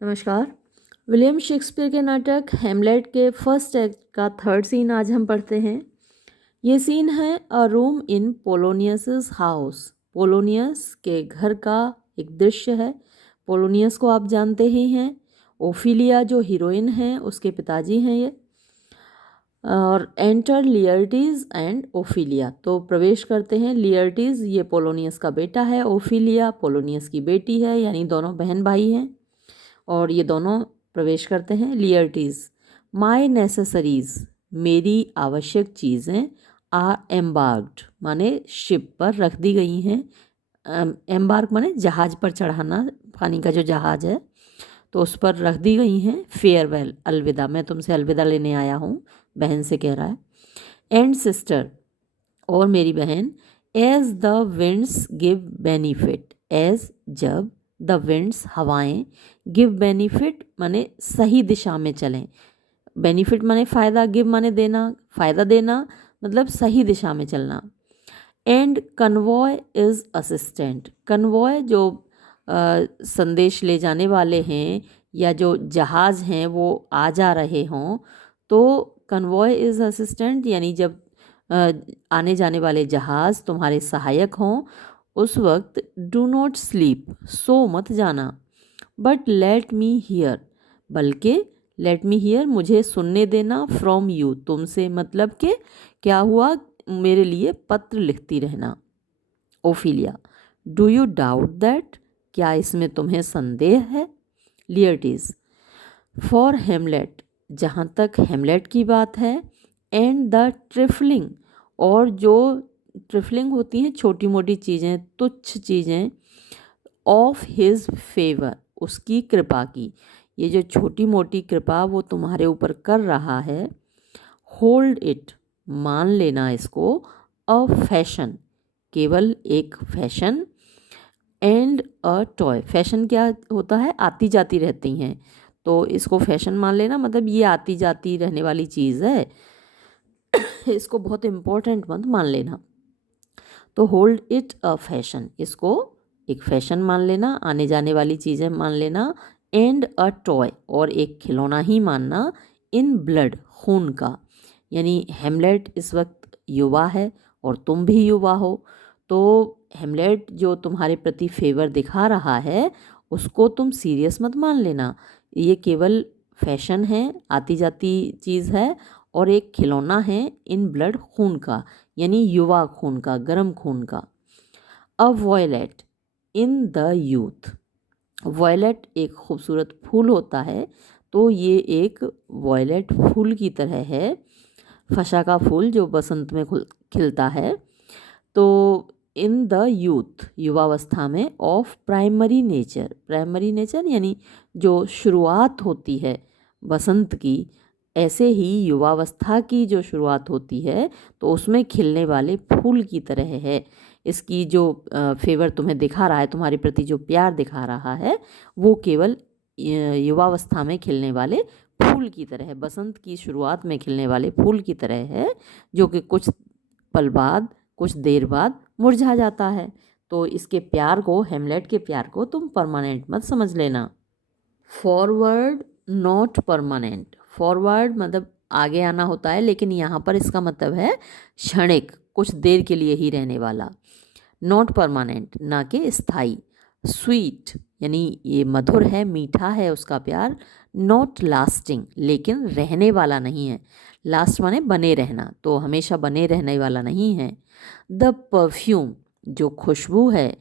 नमस्कार। William Shakespeare के नाटक हेमलेट के फर्स्ट एक्ट का थर्ड सीन आज हम पढ़ते हैं। ये सीन है अ room in Polonius house. Polonius के घर का एक दृश्य है। पोलोनियस को आप जानते ही हैं। ओफिलिया जो हीरोइन है उसके पिताजी हैं ये। और एंटर लियर्टीज एंड ओफिलिया, तो प्रवेश करते हैं। लियर्टीज ये पोलोनियस का बेटा है, ओफिलिया पोलोनियस की बेटी है, यानी दोनों बहन भाई हैं। और ये दोनों प्रवेश करते हैं। लियर्टीज, माई नेसेसरीज, मेरी आवश्यक चीज़ें, आर एम्बार्क्ड माने शिप पर रख दी गई हैं। एम्बार्क माने जहाज़ पर चढ़ाना, पानी का जो जहाज़ है तो उस पर रख दी गई हैं। फेयरवेल, अलविदा, मैं तुमसे अलविदा लेने आया हूँ, बहन से कह रहा है। एंड सिस्टर, और मेरी बहन, as the winds give benefit, as जब, द विंड्स हवाएं, गिव बेनिफिट माने सही दिशा में चलें। बेनिफिट माने फ़ायदा, गिव माने देना, फ़ायदा देना, मतलब सही दिशा में चलना। And convoy is assistant, convoy जो संदेश ले जाने वाले हैं या जो जहाज़ हैं वो आ जा रहे हों, तो कन्वॉय इज़ असिस्टेंट यानी जब आने जाने वाले जहाज़ तुम्हारे सहायक हों उस वक्त डू नॉट स्लीप, सो मत जाना। बट लेट मी हियर, बल्कि लेट मी हियर मुझे सुनने देना, फ्रॉम यू तुमसे, मतलब कि क्या हुआ, मेरे लिए पत्र लिखती रहना। Ophelia, do you doubt that, क्या इसमें तुम्हें संदेह है। लियर्टीज, फॉर हेमलेट, जहाँ तक हेमलेट की बात है, एंड द ट्रिफलिंग, और जो ट्रिफलिंग होती हैं छोटी मोटी चीज़ें, तुच्छ चीज़ें, ऑफ हिज फेवर, उसकी कृपा की, ये जो छोटी मोटी कृपा वो तुम्हारे ऊपर कर रहा है। होल्ड इट, मान लेना इसको, अ फैशन, केवल एक fashion. And a toy, fashion क्या होता है, आती जाती रहती हैं, तो इसको फैशन मान लेना, मतलब ये आती जाती रहने वाली चीज़ है, इसको बहुत इम्पोर्टेंट मत मान लेना। तो होल्ड इट अ फैशन, इसको एक फैशन मान लेना, आने जाने वाली चीज़ें मान लेना। एंड अ टॉय, और एक खिलौना ही मानना। इन ब्लड, खून का, यानी हेमलेट इस वक्त युवा है और तुम भी युवा हो, तो हेमलेट जो तुम्हारे प्रति फेवर दिखा रहा है उसको तुम सीरियस मत मान लेना। ये केवल फैशन है, आती जाती चीज़ है, और एक खिलौना है इन ब्लड, खून का, यानी युवा खून का, गर्म खून का। A violet in the youth, violet एक खूबसूरत फूल होता है, तो ये एक वॉयलेट फूल की तरह है, फशा का फूल जो बसंत में खिलता है। तो इन द यूथ, युवावस्था में, of primary nature, primary nature यानी जो शुरुआत होती है बसंत की, ऐसे ही युवावस्था की जो शुरुआत होती है तो उसमें खिलने वाले फूल की तरह है। इसकी जो फेवर तुम्हें दिखा रहा है, तुम्हारे प्रति जो प्यार दिखा रहा है, वो केवल युवावस्था में खिलने वाले फूल की तरह है, बसंत की शुरुआत में खिलने वाले फूल की तरह है, जो कि कुछ पल बाद, कुछ देर बाद मुरझा जाता है। तो इसके प्यार को, हेमलेट के प्यार को तुम परमानेंट मत समझ लेना। फॉरवर्ड नॉट परमानेंट, फॉरवर्ड मतलब आगे आना होता है, लेकिन यहाँ पर इसका मतलब है क्षणिक, कुछ देर के लिए ही रहने वाला। नॉट परमानेंट, ना कि स्थायी। स्वीट यानी ये मधुर है, मीठा है उसका प्यार। नॉट लास्टिंग, लेकिन रहने वाला नहीं है। लास्ट माने बने रहना, तो हमेशा बने रहने वाला नहीं है। द परफ्यूम, जो खुशबू है।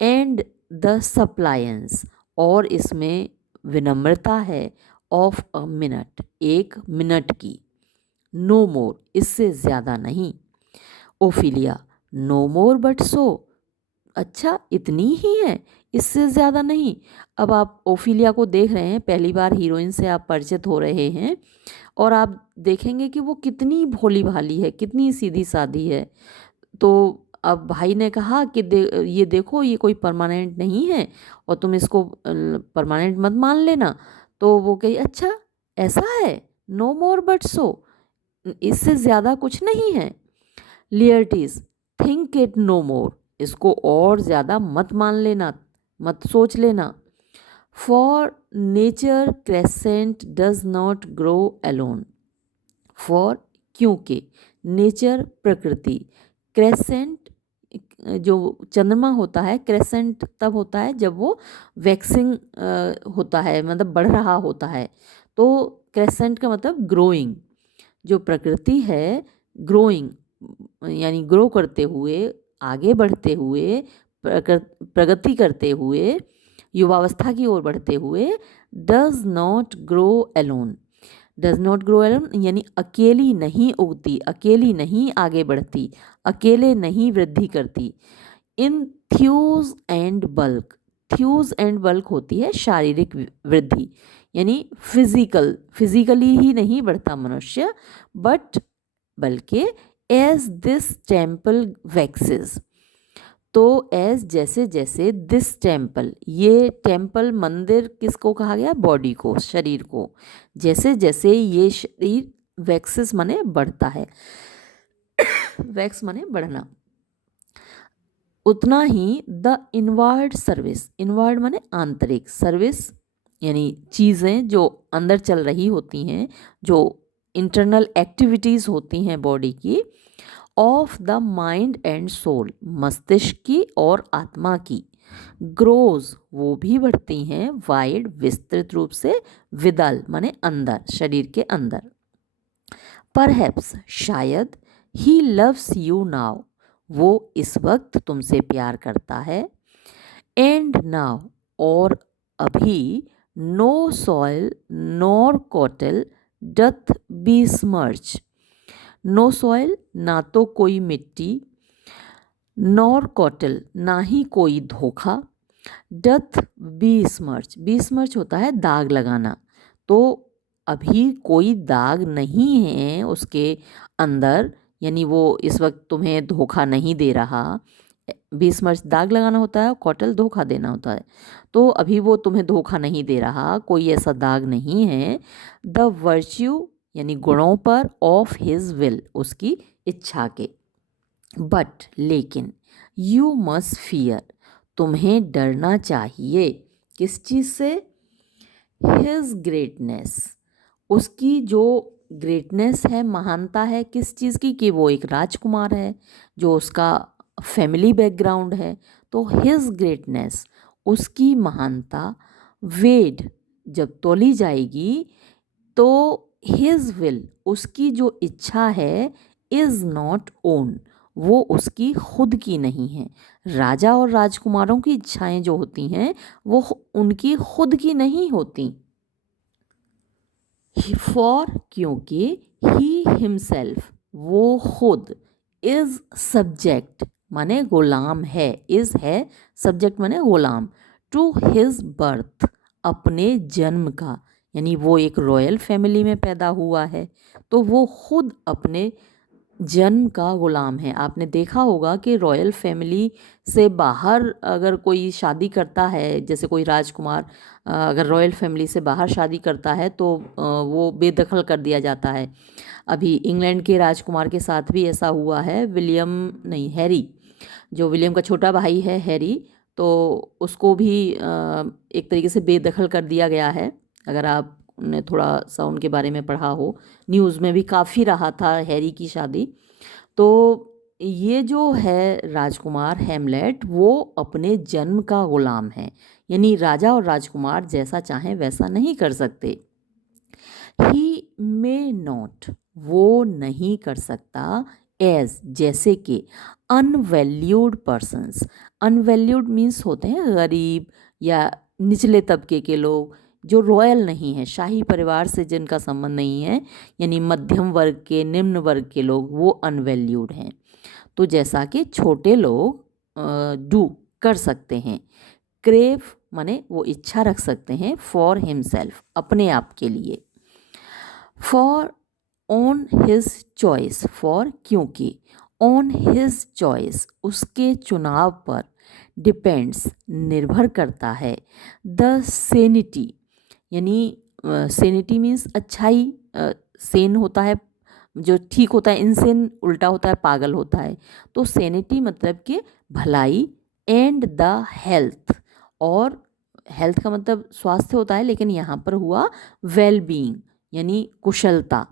एंड द सप्लायंस, और इसमें विनम्रता है। ऑफ अ मिनट, एक मिनट की। नो मोर, इससे ज़्यादा नहीं। Ophelia, no more but so, अच्छा इतनी ही है, इससे ज़्यादा नहीं। अब आप ओफिलिया को देख रहे हैं, पहली बार हीरोइन से आप परिचित हो रहे हैं, और आप देखेंगे कि वो कितनी भोली भाली है, कितनी सीधी सादी है। तो अब भाई ने कहा कि ये देखो, ये कोई परमानेंट नहीं है और तुम इसको परमानेंट मत मान लेना। तो वो कही, अच्छा ऐसा है, नो मोर बट सो, इससे ज़्यादा कुछ नहीं है। लियर्टीज, थिंक इट नो मोर, इसको और ज़्यादा मत मान लेना, मत सोच लेना। For nature crescent does not grow alone. For क्योंकि नेचर प्रकृति, क्रेसेंट जो चंद्रमा होता है, क्रेसेंट तब होता है जब वो वैक्सिंग होता है, मतलब बढ़ रहा होता है। तो क्रेसेंट का मतलब ग्रोइंग। जो प्रकृति है, ग्रोइंग यानी ग्रो करते हुए, आगे बढ़ते हुए, प्रगति करते हुए, युवावस्था की ओर बढ़ते हुए, does not grow alone. Does not grow alone यानी अकेली नहीं उगती, अकेली नहीं आगे बढ़ती, अकेले नहीं वृद्धि करती। In thews and bulk, thews and bulk होती है शारीरिक वृद्धि, यानी फिजिकली ही नहीं बढ़ता मनुष्य, बल्कि एज दिस टेम्पल वैक्सेस। तो एज जैसे जैसे दिस टेम्पल, ये टेम्पल मंदिर किसको कहा गया, बॉडी को, शरीर को, जैसे जैसे ये शरीर वैक्सेस माने बढ़ता है, वैक्स माने बढ़ना, उतना ही द इनवर्ड सर्विस, इनवर्ड माने आंतरिक, सर्विस यानी चीज़ें जो अंदर चल रही होती हैं, जो इंटरनल एक्टिविटीज़ होती हैं बॉडी की, of the mind and soul, मस्तिष्क की और आत्मा की, ग्रोज वो भी बढ़ती हैं, वाइड विस्तृत रूप से, विदल माने अंदर, शरीर के अंदर। परहैप्स शायद, ही लव्स यू नाउ वो इस वक्त तुमसे प्यार करता है, एंड नाउ और अभी, no soil nor cautel doth besmirch, no soil ना तो कोई मिट्टी, नॉर कॉटल ना ही कोई धोखा, डथ बी स्मर्च होता है दाग लगाना, तो अभी कोई दाग नहीं है उसके अंदर, यानी वो इस वक्त तुम्हें धोखा नहीं दे रहा। बी स्मर्च दाग लगाना होता है, कॉटल धोखा देना होता है, तो अभी वो तुम्हें धोखा नहीं दे रहा, कोई ऐसा दाग नहीं है। द वर्च्यू यानी गुणों पर, ऑफ हिज विल उसकी इच्छा के, बट लेकिन, यू मस्ट फियर तुम्हें डरना चाहिए, किस चीज़ से, हिज ग्रेटनेस उसकी जो ग्रेटनेस है, महानता है किस चीज़ की, कि वो एक राजकुमार है, जो उसका फैमिली बैकग्राउंड है, तो हिज ग्रेटनेस उसकी महानता, वेड जब तोली जाएगी, तो हिज विल उसकी जो इच्छा है, इज़ नॉट ओन वो उसकी खुद की नहीं है। राजा और राजकुमारों की इच्छाएं जो होती हैं वो उनकी खुद की नहीं होती। फॉर क्योंकि, ही हिमसेल्फ वो खुद, इज सब्जेक्ट माने गुलाम है, इज है, सब्जेक्ट माने गुलाम, टू हिज बर्थ अपने जन्म का, यानी वो एक रॉयल फैमिली में पैदा हुआ है, तो वो खुद अपने जन्म का गुलाम है। आपने देखा होगा कि रॉयल फैमिली से बाहर अगर कोई शादी करता है, जैसे कोई राजकुमार अगर रॉयल फैमिली से बाहर शादी करता है तो वो बेदखल कर दिया जाता है। अभी इंग्लैंड के राजकुमार के साथ भी ऐसा हुआ है, हैरी, जो विलियम का छोटा भाई है हैरी, तो उसको भी एक तरीके से बेदखल कर दिया गया है। अगर आपने थोड़ा सा उनके बारे में पढ़ा हो, न्यूज़ में भी काफ़ी रहा था हैरी की शादी। तो ये जो है राजकुमार हेमलेट, वो अपने जन्म का गुलाम है, यानी राजा और राजकुमार जैसा चाहें वैसा नहीं कर सकते। ही मे नॉट वो नहीं कर सकता, एज जैसे कि, अनवैल्यूड पर्सन्स, अनवैल्यूड मीन्स होते हैं गरीब या निचले तबके के लोग, जो रॉयल नहीं है, शाही परिवार से जिनका संबंध नहीं है, यानी मध्यम वर्ग के, निम्न वर्ग के लोग, वो अनवैल्यूड हैं। तो जैसा कि छोटे लोग डू कर सकते हैं, क्रेव माने वो इच्छा रख सकते हैं, फॉर हिमसेल्फ अपने आप के लिए, for on his choice, for क्योंकि, ऑन हिज चॉइस उसके चुनाव पर, डिपेंड्स निर्भर करता है, द सेनिटी यानी सेनिटी मीन्स अच्छाई, सेन होता है जो ठीक होता है, इनसेन उल्टा होता है पागल होता है, तो सेनिटी मतलब कि भलाई, एंड द हेल्थ और हेल्थ का मतलब स्वास्थ्य होता है, लेकिन यहाँ पर हुआ वेल बीइंग यानी कुशलता,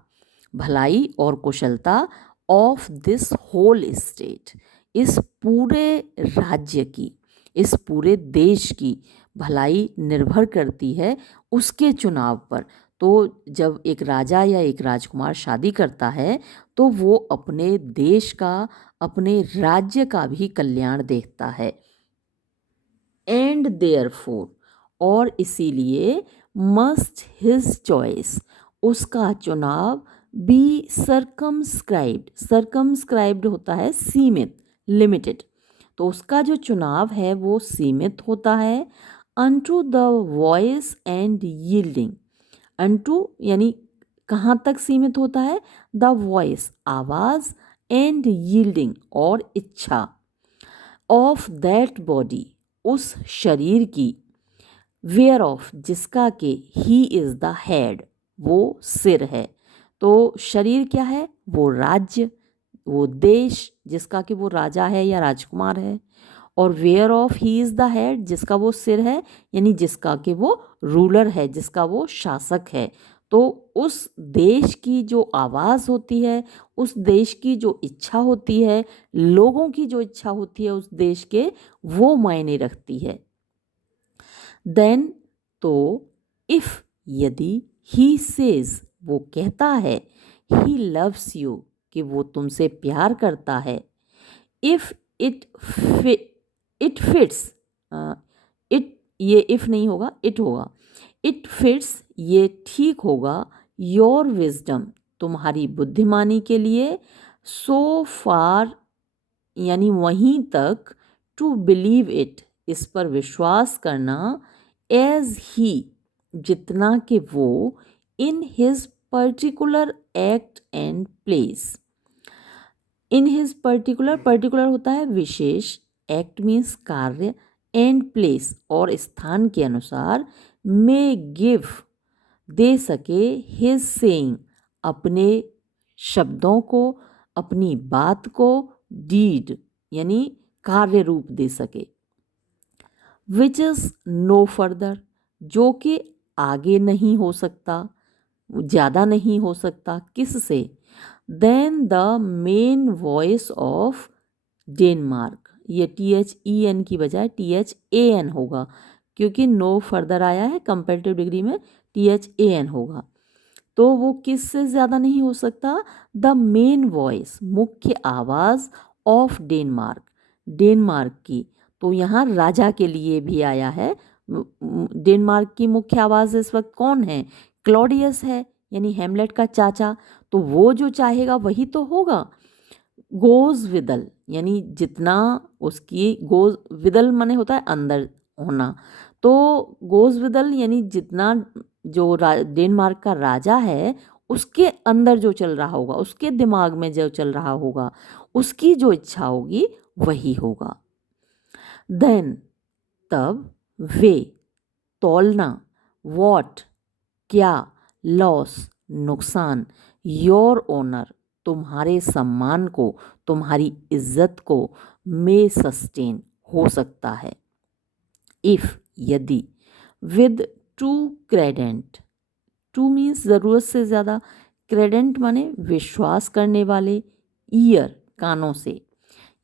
भलाई और कुशलता ऑफ दिस होल स्टेट, इस पूरे राज्य की, इस पूरे देश की भलाई निर्भर करती है उसके चुनाव पर। तो जब एक राजा या एक राजकुमार शादी करता है तो वो अपने देश का, अपने राज्य का भी कल्याण देखता है। एंड देयरफॉर, और इसीलिए मस्ट हिज चॉइस, उसका चुनाव बी सर्कमस्क्राइब्ड, सर्कमस्क्राइब्ड होता है सीमित, लिमिटेड, तो उसका जो चुनाव है वो सीमित होता है। Unto the voice and yielding, unto यानी कहाँ तक सीमित होता है, द वॉइस आवाज़, एंड यील्डिंग और इच्छा, ऑफ दैट बॉडी उस शरीर की, वेयर ऑफ जिसका के ही इज़ द हेड वो सिर है। तो शरीर क्या है, वो राज्य, वो देश जिसका कि वो राजा है या राजकुमार है, और whereof he is the head जिसका वो सिर है, यानी जिसका कि वो रूलर है, जिसका वो शासक है। तो उस देश की जो आवाज़ होती है, उस देश की जो इच्छा होती है, लोगों की जो इच्छा होती है उस देश के, वो मायने रखती है। देन, तो इफ़ यदि, ही सेज वो कहता है, ही लव्स यू कि वो तुमसे प्यार करता है, if it it fits, it, ये इफ़ नहीं होगा, इट होगा, इट फिट्स ये ठीक होगा, योर विजडम तुम्हारी बुद्धिमानी के लिए, सो फार यानी वहीं तक, टू बिलीव इट इस पर विश्वास करना, एज ही जितना कि वो, in his particular act and place, in his particular, particular होता है विशेष, एक्ट मीन्स कार्य, एंड प्लेस और स्थान के अनुसार, मे गिव दे सके, हिज सेइंग अपने शब्दों को, अपनी बात को, डीड यानी कार्य रूप दे सके, विच इज़ नो फर्दर जो कि आगे नहीं हो सकता, ज़्यादा नहीं हो सकता, किस से, than the main voice of Denmark, ये THEN की बजाय THAN होगा, क्योंकि नो फर्दर आया है, कंपेरेटिव डिग्री में THAN होगा। तो वो किस से ज़्यादा नहीं हो सकता, द मेन वॉइस मुख्य आवाज़ ऑफ डेनमार्क, डेनमार्क की। तो यहाँ राजा के लिए भी आया है। डेनमार्क की मुख्य आवाज़ इस वक्त कौन है, क्लॉडियस है, यानी हेमलेट का चाचा। तो वो जो चाहेगा वही तो होगा। गोज विदल यानी जितना उसकी, गोज विदल माने होता है अंदर होना, तो गोज विदल यानी जितना जो डेनमार्क का राजा है उसके अंदर जो चल रहा होगा, उसके दिमाग में जो चल रहा होगा, उसकी जो इच्छा होगी वही होगा। देन तब, वे तौलना, वॉट क्या, लॉस नुकसान, योर ओनर तुम्हारे सम्मान को, तुम्हारी इज्जत को, में सस्टेन हो सकता है, इफ़ यदि, विद टू क्रेडेंट, टू मीन्स ज़रूरत से ज़्यादा, क्रेडेंट माने विश्वास करने वाले, ईयर कानों से,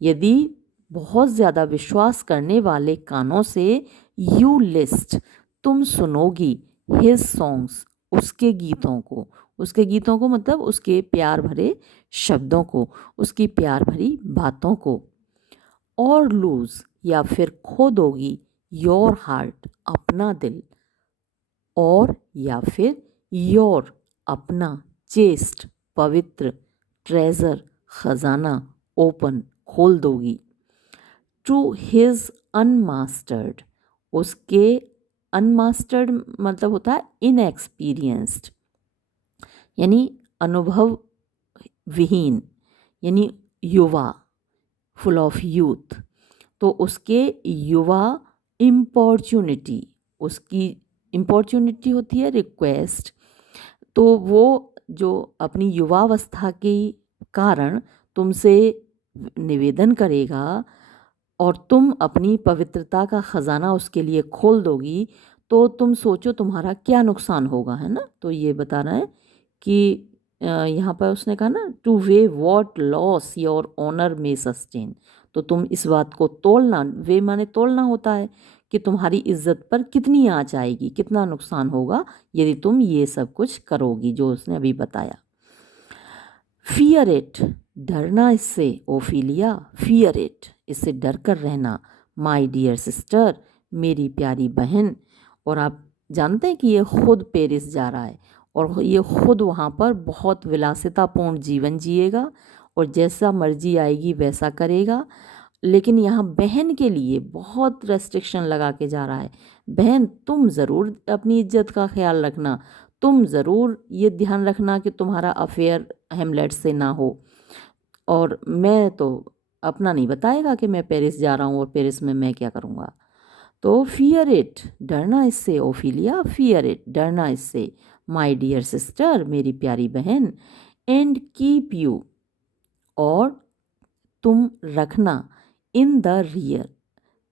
यदि बहुत ज़्यादा विश्वास करने वाले कानों से, यू लिस्ट तुम सुनोगी, हिज सॉन्ग्स उसके गीतों को, उसके गीतों को मतलब उसके प्यार भरे शब्दों को, उसकी प्यार भरी बातों को, और लूज या फिर खो दोगी, योर हार्ट अपना दिल, और या फिर योर अपना, चेस्ट पवित्र, ट्रेजर खजाना, ओपन खोल दोगी, टू हिज अनमास्टर्ड उसके, अनमास्टर्ड मतलब होता है इनएक्सपीरियंस्ड यानी अनुभव विहीन, यानी युवा, फुल ऑफ यूथ, तो उसके युवा, इम्पॉर्चुनिटी, उसकी इम्पॉर्चुनिटी होती है रिक्वेस्ट, तो वो जो अपनी युवावस्था के कारण तुमसे निवेदन करेगा, और तुम अपनी पवित्रता का ख़जाना उसके लिए खोल दोगी, तो तुम सोचो तुम्हारा क्या नुकसान होगा, है ना। तो ये बता रहा है कि यहाँ पर उसने कहा ना, to weigh what loss your honour may sustain. तो तुम इस बात को तोलना, वे माने तोलना होता है कि तुम्हारी इज्जत पर कितनी आँच आएगी, कितना नुकसान होगा यदि तुम ये सब कुछ करोगी जो उसने अभी बताया। फियर इट, डरना इससे ओफिलिया, फियर इट, इससे डर कर रहना। माय डियर सिस्टर, मेरी प्यारी बहन। और आप जानते हैं कि ये खुद पेरिस जा रहा है और ये खुद वहाँ पर बहुत विलासितापूर्ण जीवन जिएगा और जैसा मर्जी आएगी वैसा करेगा। लेकिन यहाँ बहन के लिए बहुत रेस्ट्रिक्शन लगा के जा रहा है। बहन, तुम ज़रूर अपनी इज्जत का ख्याल रखना, तुम ज़रूर ये ध्यान रखना कि तुम्हारा अफेयर हेमलेट से ना हो। और मैं तो अपना नहीं बताएगा कि मैं पेरिस जा रहा हूँ और पेरिस में मैं क्या करूँगा। तो फियर इट, डरना इससे ओफिलिया, फियर इट, डरना इससे माय डियर सिस्टर, मेरी प्यारी बहन। एंड कीप यू, और तुम रखना, इन द रियर।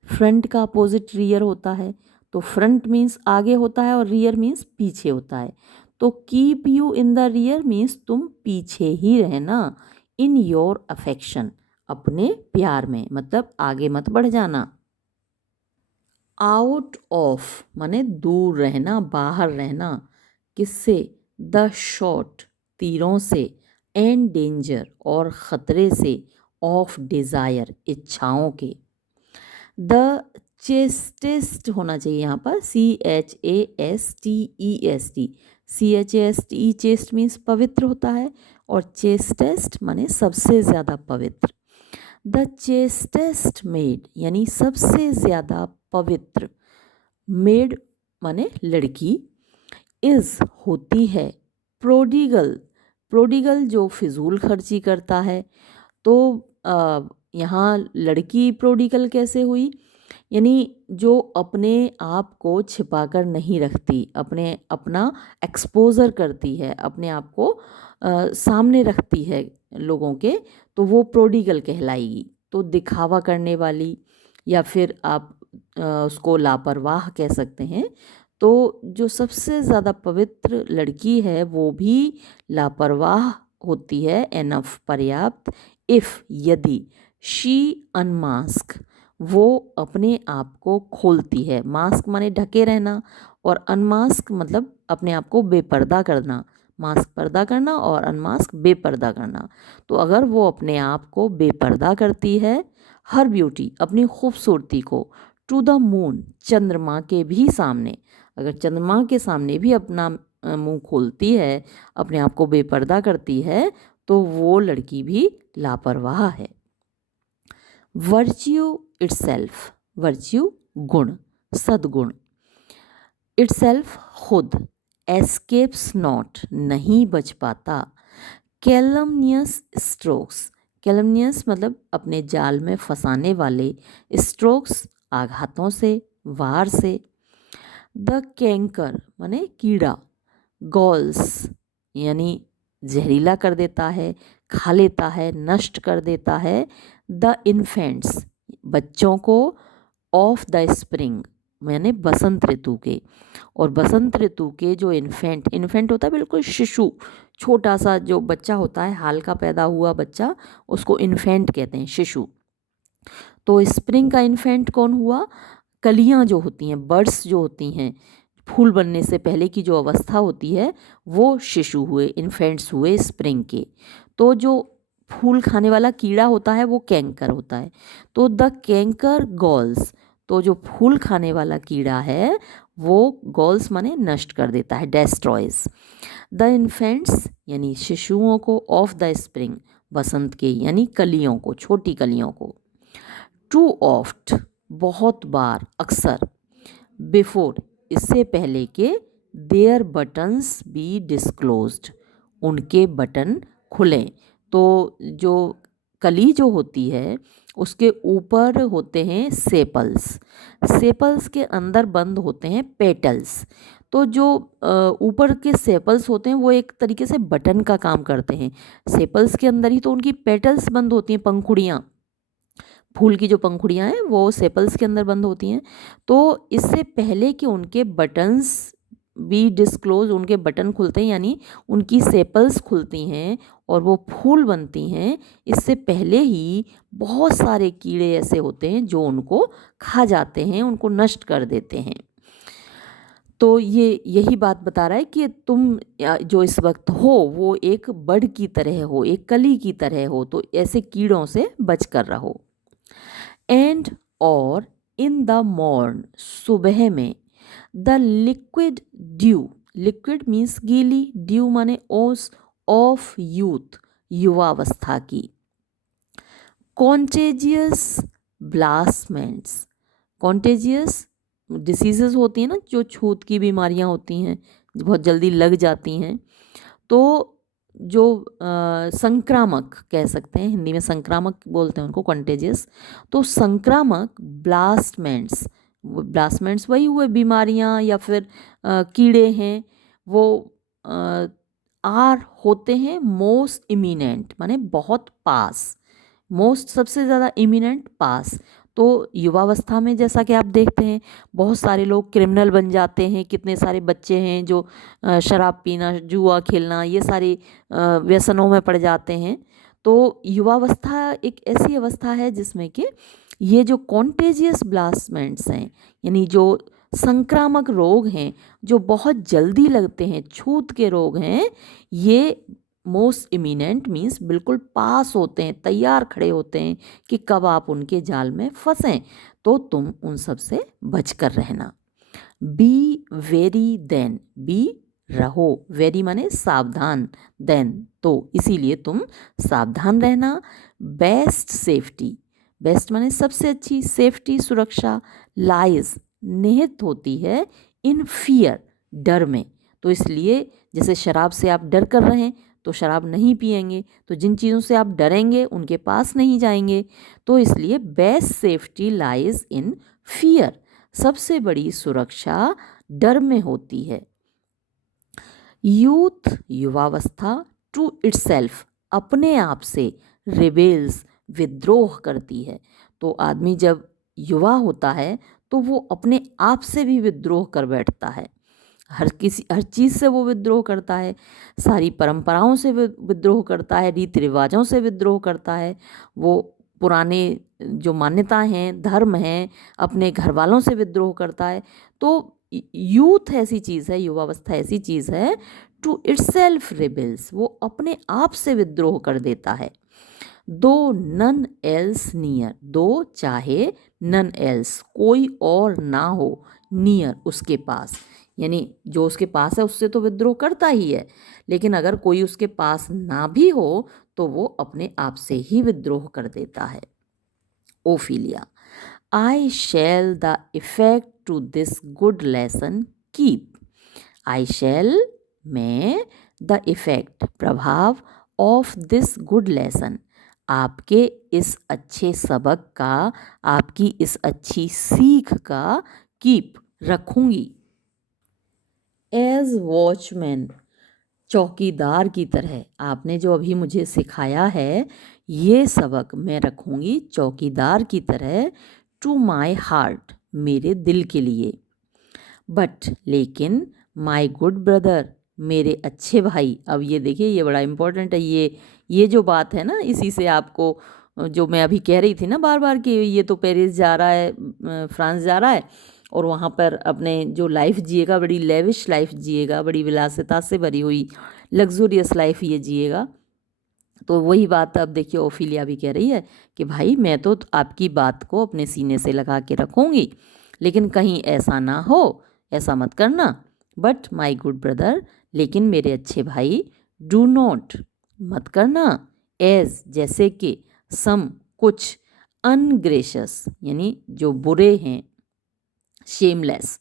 फ्रंट का अपोजिट रियर होता है, तो फ्रंट मीन्स आगे होता है और रियर मीन्स पीछे होता है। तो keep you in the rear means तुम पीछे ही रहना, इन योर अफेक्शन, अपने प्यार में, मतलब आगे मत बढ़ जाना। आउट ऑफ माने दूर रहना, बाहर रहना, किससे, द शॉट, तीरों से, एंड डेंजर, और ख़तरे से, ऑफ डिज़ायर, इच्छाओं के। द चेस्टेस्ट होना चाहिए यहाँ पर, CHASTEST, CHASTE, चेस्ट मीन्स पवित्र होता है और चेस्टेस्ट माने सबसे ज़्यादा पवित्र। द चेस्टेस्ट मेड यानी सबसे ज़्यादा पवित्र, मेड माने लड़की, इज़ होती है, प्रोडिगल, प्रोडिगल जो फिजूल खर्ची करता है। तो यहाँ लड़की प्रोडिगल कैसे हुई, यानी जो अपने आप को छिपा कर नहीं रखती, अपना एक्सपोजर करती है, अपने आप को सामने रखती है लोगों के, तो वो प्रोडिगल कहलाएगी। तो दिखावा करने वाली, या फिर आप उसको लापरवाह कह सकते हैं। तो जो सबसे ज़्यादा पवित्र लड़की है वो भी लापरवाह होती है, एनफ, पर्याप्त, इफ़, यदि, शी अनमास्क, वो अपने आप को खोलती है। मास्क माने ढके रहना और अनमास्क मतलब अपने आप को बेपर्दा करना। मास्क पर्दा करना और अनमास्क बेपर्दा करना। तो अगर वो अपने आप को बेपर्दा करती है, हर ब्यूटी, अपनी खूबसूरती को, टू द मून, चंद्रमा के भी सामने, अगर चंद्रमा के सामने भी अपना मुंह खोलती है, अपने आप को बेपर्दा करती है, तो वो लड़की भी लापरवाह है। वर्च्यू इटसेल्फ, वर्च्यू गुण, सद्गुण, इटसेल्फ खुद, एस्केप्स नॉट नहीं बच पाता, कैलमनियस स्ट्रोक्स, कैलमनियस मतलब अपने जाल में फंसाने वाले, स्ट्रोक्स आघातों से, वार से। द कैंकर माने कीड़ा, गॉल्स यानी जहरीला कर देता है, खा लेता है, नष्ट कर देता है। द इन्फेंट्स बच्चों को, ऑफ द स्प्रिंग यानी बसंत ऋतु के, और बसंत ऋतु के जो इन्फेंट, इन्फेंट होता है बिल्कुल शिशु, छोटा सा जो बच्चा होता है, हाल का पैदा हुआ बच्चा, उसको इन्फेंट कहते हैं, शिशु। तो स्प्रिंग का इन्फेंट कौन हुआ, कलियां जो होती हैं, बर्ड्स जो होती हैं, फूल बनने से पहले की जो अवस्था होती है, वो शिशु हुए, इन्फेंट्स हुए स्प्रिंग के। तो जो फूल खाने वाला कीड़ा होता है वो कैंकर होता है। तो द कैंकर गॉल्स, तो जो फूल खाने वाला कीड़ा है वो गॉल्स माने नष्ट कर देता है, डेस्ट्रॉयज। द इन्फेंट्स यानी शिशुओं को, ऑफ द स्प्रिंग बसंत के यानी कलियों को, छोटी कलियों को। टू ऑफ्ट बहुत बार, अक्सर। बिफोर इससे पहले के, देयर बटन्स बी डिस्क्लोज्ड उनके बटन खुलें। तो जो कली जो होती है उसके ऊपर होते हैं सेपल्स, सेपल्स के अंदर बंद होते हैं पेटल्स। तो जो ऊपर के सेपल्स होते हैं वो एक तरीके से बटन का काम करते हैं। सेपल्स के अंदर ही तो उनकी पेटल्स बंद होती हैं, पंखुड़ियाँ, फूल की जो पंखुड़ियाँ हैं वो सेपल्स के अंदर बंद होती हैं। तो इससे पहले कि उनके बटन्स भी डिस्क्लोज, उनके बटन खुलते हैं यानी उनकी सेपल्स खुलती हैं और वो फूल बनती हैं, इससे पहले ही बहुत सारे कीड़े ऐसे होते हैं जो उनको खा जाते हैं, उनको नष्ट कर देते हैं। तो ये यही बात बता रहा है कि तुम जो इस वक्त हो वो एक बड की तरह हो, एक कली की तरह हो, तो ऐसे कीड़ों से बच कर रहो। एंड और इन द मॉर्न, सुबह में, the liquid due, liquid means गीली, ड्यू माने ओस, ऑफ यूथ, युवावस्था की, कॉन्टेजियस ब्लास्टमेंट्स, कॉन्टेजियस डिसीजेस होती हैं ना, जो छूत की बीमारियां होती हैं, बहुत जल्दी लग जाती हैं, तो जो संक्रामक कह सकते हैं, हिंदी में संक्रामक बोलते हैं उनको, कॉन्टेजियस। तो संक्रामक ब्लास्टमेंट्स, ब्लास्टमेंट्स वही हुए बीमारियां या फिर कीड़े हैं, वो आर होते हैं मोस्ट इमिनेंट माने बहुत पास, मोस्ट सबसे ज़्यादा, इमिनेंट पास। तो युवावस्था में जैसा कि आप देखते हैं बहुत सारे लोग क्रिमिनल बन जाते हैं, कितने सारे बच्चे हैं जो शराब पीना, जुआ खेलना, ये सारे व्यसनों में पड़ जाते हैं। तो युवावस्था एक ऐसी अवस्था है जिसमें कि ये जो कॉन्टेजियस ब्लास्टमेंट्स हैं, यानी जो संक्रामक रोग हैं जो बहुत जल्दी लगते हैं, छूत के रोग हैं, ये मोस्ट इमिनेंट मीन्स बिल्कुल पास होते हैं, तैयार खड़े होते हैं कि कब आप उनके जाल में फंसें, तो तुम उन सब से बच कर रहना। बी वेरी देन, बी रहो, वेरी माने सावधान, देन तो इसीलिए तुम सावधान रहना। बेस्ट सेफ्टी, बेस्ट माने सबसे अच्छी, सेफ्टी सुरक्षा, लाइज निहित होती है, इन फियर डर में। तो इसलिए जैसे शराब से आप डर कर रहे हैं तो शराब नहीं पिएंगे, तो जिन चीज़ों से आप डरेंगे उनके पास नहीं जाएंगे। तो इसलिए best safety lies in fear, सबसे बड़ी सुरक्षा डर में होती है। यूथ युवावस्था, टू इटसेल्फ अपने आप से, रिबेल्स विद्रोह करती है। तो आदमी जब युवा होता है तो वो अपने आप से भी विद्रोह कर बैठता है, हर चीज़ से वो विद्रोह करता है, सारी परंपराओं से विद्रोह करता है, रीति रिवाजों से विद्रोह करता है, वो पुराने जो मान्यताएं हैं, धर्म हैं, अपने घर वालों से विद्रोह करता है। तो यूथ ऐसी चीज़ है, युवावस्था ऐसी चीज़ है, टू इटसेल्फ रिबेल्स, वो अपने आप से विद्रोह कर देता है। दो नन एल्स नियर, दो चाहे नन एल्स कोई और ना हो, नियर उसके पास, यानी जो उसके पास है उससे तो विद्रोह करता ही है, लेकिन अगर कोई उसके पास ना भी हो तो वो अपने आप से ही विद्रोह कर देता है। Ophelia, I shall the effect to this good lesson keep, I shall मैं, द इफेक्ट प्रभाव, ऑफ दिस गुड लेसन आपके इस अच्छे सबक का, आपकी इस अच्छी सीख का, कीप रखूंगी। एज वॉचमैन चौकीदार की तरह, आपने जो अभी मुझे सिखाया है ये सबक मैं रखूंगी चौकीदार की तरह, टू माई हार्ट मेरे दिल के लिए। बट लेकिन, माई गुड ब्रदर मेरे अच्छे भाई, अब ये देखिए ये बड़ा इम्पोर्टेंट है, ये जो बात है ना, इसी से आपको जो मैं अभी कह रही थी ना बार बार कि ये तो पेरिस जा रहा है, फ्रांस जा रहा है और वहाँ पर अपने जो लाइफ जिएगा, बड़ी लेविश लाइफ जिएगा, बड़ी विलासिता से भरी हुई लग्जूरियस लाइफ ये जिएगा। तो वही बात अब देखिए ओफिलिया भी कह रही है कि भाई मैं तो आपकी बात को अपने सीने से लगा के रखूँगी, लेकिन कहीं ऐसा ना हो, ऐसा मत करना। बट माई गुड ब्रदर, लेकिन मेरे अच्छे भाई, डू नॉट मत करना, एज जैसे कि, सम कुछ, अनग्रेशियस यानी जो बुरे हैं, शेमलेस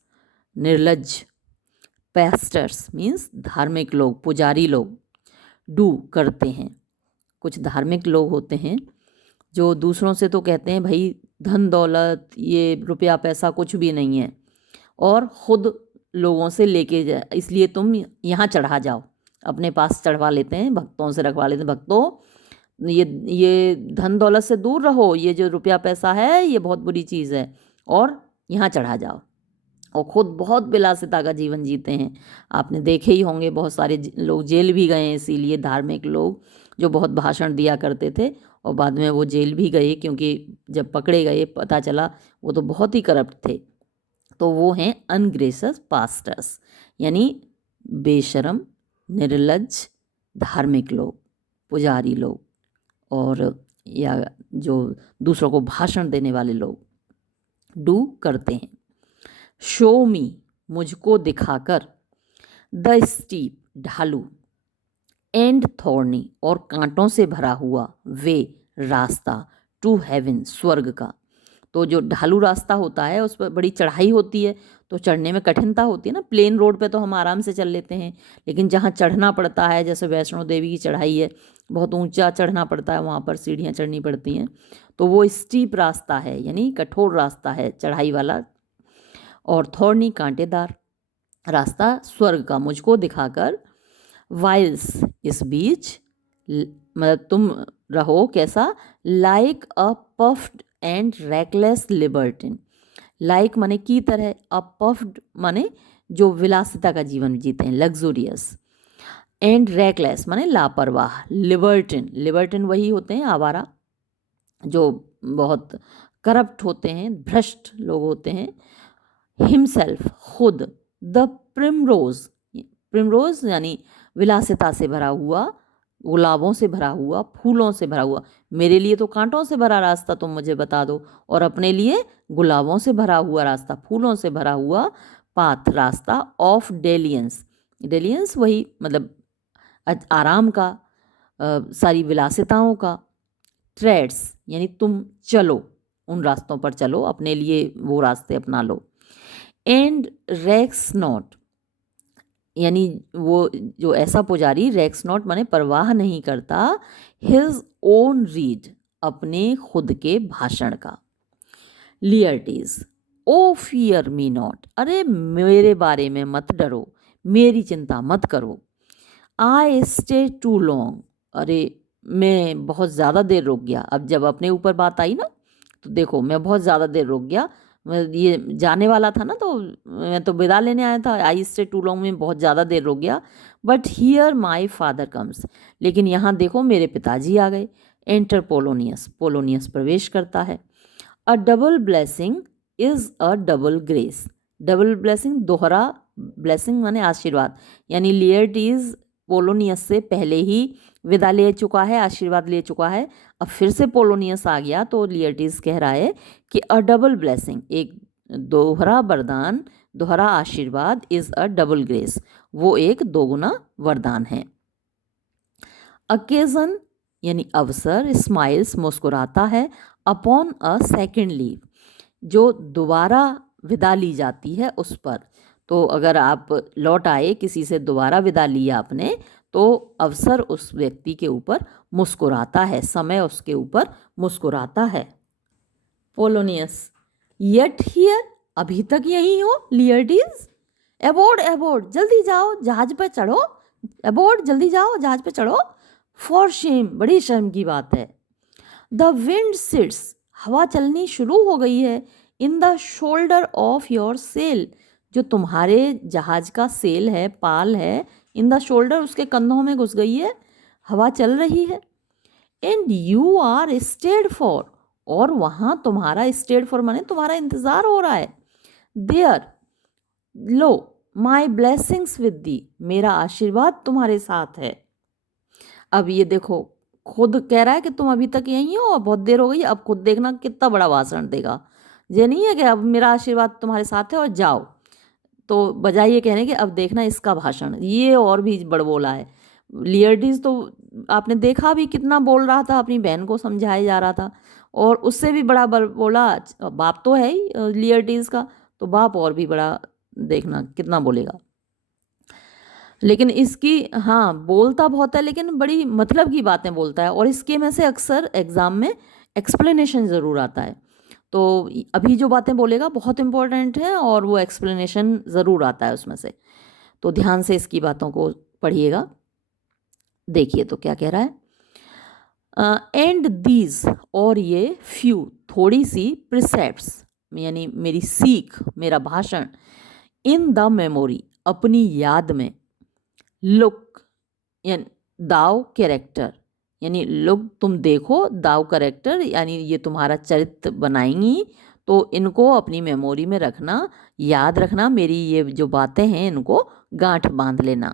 निर्लज, पेस्टर्स मीन्स धार्मिक लोग, पुजारी लोग, डू करते हैं। कुछ धार्मिक लोग होते हैं जो दूसरों से तो कहते हैं भाई धन दौलत, ये रुपया पैसा कुछ भी नहीं है, और ख़ुद लोगों से लेके जा, इसलिए तुम यहाँ चढ़ा जाओ, अपने पास चढ़वा लेते हैं, भक्तों से रखवा लेते हैं, भक्तों ये धन दौलत से दूर रहो, ये जो रुपया पैसा है ये बहुत बुरी चीज़ है, और यहाँ चढ़ा जाओ। और खुद बहुत विलासिता का जीवन जीते हैं। आपने देखे ही होंगे, बहुत सारे लोग जेल भी गए हैं इसीलिए, धार्मिक लोग जो बहुत भाषण दिया करते थे और बाद में वो जेल भी गए, क्योंकि जब पकड़े गए पता चला वो तो बहुत ही करप्ट थे। तो वो हैं अनग्रेसियस पास्टर्स, यानी बेशरम, निर्लज्ज धार्मिक लोग, पुजारी लोग, और या जो दूसरों को भाषण देने वाले लोग डू करते हैं। शो मी, मुझको दिखाकर, द स्टीप, ढालू, एंड थॉर्नी, और कांटों से भरा हुआ, वे, रास्ता, टू हेवन, स्वर्ग का। तो जो ढालू रास्ता होता है उस पर बड़ी चढ़ाई होती है, तो चढ़ने में कठिनता होती है ना। प्लेन रोड पे तो हम आराम से चल लेते हैं, लेकिन जहाँ चढ़ना पड़ता है, जैसे वैष्णो देवी की चढ़ाई है, बहुत ऊंचा चढ़ना पड़ता है, वहाँ पर सीढ़ियाँ चढ़नी पड़ती हैं, तो वो स्टीप रास्ता है, यानी कठोर रास्ता है, चढ़ाई वाला। और थॉर्नी, कांटेदार रास्ता, स्वर्ग का, मुझको दिखाकर। वाइल्स, इस बीच, मतलब तुम रहो कैसा, like a puffed and reckless libertine. Like माने की तरह, अ पफ्ड माने जो विलासिता का जीवन जीते हैं, लग्जूरियस, एंड रैकलेस माने लापरवाह, लिबर्टिन, लिबर्टिन वही होते हैं आवारा, जो बहुत करप्ट होते हैं, भ्रष्ट लोग होते हैं। हिमसेल्फ, खुद, द प्रिमरोज, प्रिमरोज यानी विलासिता से भरा हुआ, गुलाबों से भरा हुआ, फूलों से भरा हुआ। मेरे लिए तो कांटों से भरा रास्ता तुम मुझे बता दो, और अपने लिए गुलाबों से भरा हुआ रास्ता, फूलों से भरा हुआ पाथ, रास्ता, ऑफ डेलियंस, डेलियंस वही मतलब आराम का, सारी विलासिताओं का। ट्रेड्स यानी तुम चलो, उन रास्तों पर चलो, अपने लिए वो रास्ते अपना लो। एंड रेक्स नॉट, यानी वो जो ऐसा पुजारी, रेक्स नॉट माने परवाह नहीं करता, हिज ओन रीड, अपने खुद के भाषण का। Laertes, O fear me not, अरे मेरे बारे में मत डरो, मेरी चिंता मत करो। आई स्टे टू लॉन्ग, अरे मैं बहुत ज़्यादा देर रुक गया। अब जब अपने ऊपर बात आई ना, तो देखो मैं बहुत ज़्यादा देर रुक गया, मैं ये जाने वाला था ना, तो मैं तो विदा लेने आया था। आई स्टे टू लॉन्ग में बहुत ज़्यादा देर रुक गया। But here my father comes, लेकिन यहाँ देखो मेरे पिताजी आ गए। एंटर पोलोनियस, पोलोनियस प्रवेश करता है। अ double blessing is a double grace, double blessing दोहरा, ब्लेसिंग माने आशीर्वाद, यानी लियर्टीज पोलोनियस से पहले ही विदा ले चुका है, आशीर्वाद ले चुका है। अब फिर से पोलोनियस आ गया, तो लियर्टीज कह रहा है कि अ डबल ब्लेसिंग, एक दोहरा वरदान, दोहरा आशीर्वाद, इज़ अ डबल ग्रेस, वो एक दोगुना वरदान है। अकेजन यानी अवसर, स्माइल्स मुस्कुराता है, अपॉन अ सेकेंड लीव, जो दोबारा विदा ली जाती है उस पर। तो अगर आप लौट आए, किसी से दोबारा विदा लिया आपने, तो अवसर उस व्यक्ति के ऊपर मुस्कुराता है, समय उसके ऊपर मुस्कुराता है। पोलोनियस, येट हियर, अभी तक यहीं हो। लियर्टीज, एबोर्ड, एबोर्ड, जल्दी जाओ जहाज पे चढ़ो, एबोर्ड, जल्दी जाओ जहाज पे चढ़ो। फॉर शेम, बड़ी शर्म की बात है। द विंड सिट्स, हवा चलनी शुरू हो गई है। In the shoulder of your sail, जो तुम्हारे जहाज का सेल है, पाल है, इन द शोल्डर उसके कंधों में घुस गई है, हवा चल रही है। And you are stayed for, और वहाँ तुम्हारा, स्टेड फॉर माने तुम्हारा इंतज़ार हो रहा है। देयर, लो, माई ब्लेसिंग्स विद दी, मेरा आशीर्वाद तुम्हारे साथ है। अब ये देखो, खुद कह रहा है कि तुम अभी तक यहीं हो, बहुत देर हो गई, अब खुद देखना कितना बड़ा भाषण देगा। ये नहीं है कि अब मेरा आशीर्वाद तुम्हारे साथ है और जाओ, तो बजाय ये कहने कि अब देखना इसका भाषण, ये और भी बड़बोला है। लियर्टीज तो आपने देखा भी कितना बोल रहा था, अपनी बहन को समझाया जा रहा था, और उससे भी बड़ा बड़बोला बाप तो है ही लियर्टीज का, तो बाप और भी बड़ा, देखना कितना बोलेगा। लेकिन इसकी, हाँ बोलता बहुत है, लेकिन बड़ी मतलब की बातें बोलता है, और इसके में से अक्सर एग्ज़ाम में एक्सप्लेनेशन ज़रूर आता है। तो अभी जो बातें बोलेगा बहुत इंपॉर्टेंट है, और वो एक्सप्लेनेशन ज़रूर आता है उसमें से, तो ध्यान से इसकी बातों को पढ़िएगा। देखिए तो क्या कह रहा है। एंड दीज, और ये फ्यू, थोड़ी सी प्रिसेप्ट्स, यानी मेरी सीख, मेरा भाषण, इन द मेमोरी, अपनी याद में, लुक यानी दाव कैरेक्टर, यानी लुक तुम देखो, दाव कैरेक्टर यानी ये तुम्हारा चरित्र बनाएंगी, तो इनको अपनी मेमोरी में रखना, याद रखना, मेरी ये जो बातें हैं इनको गांठ बांध लेना।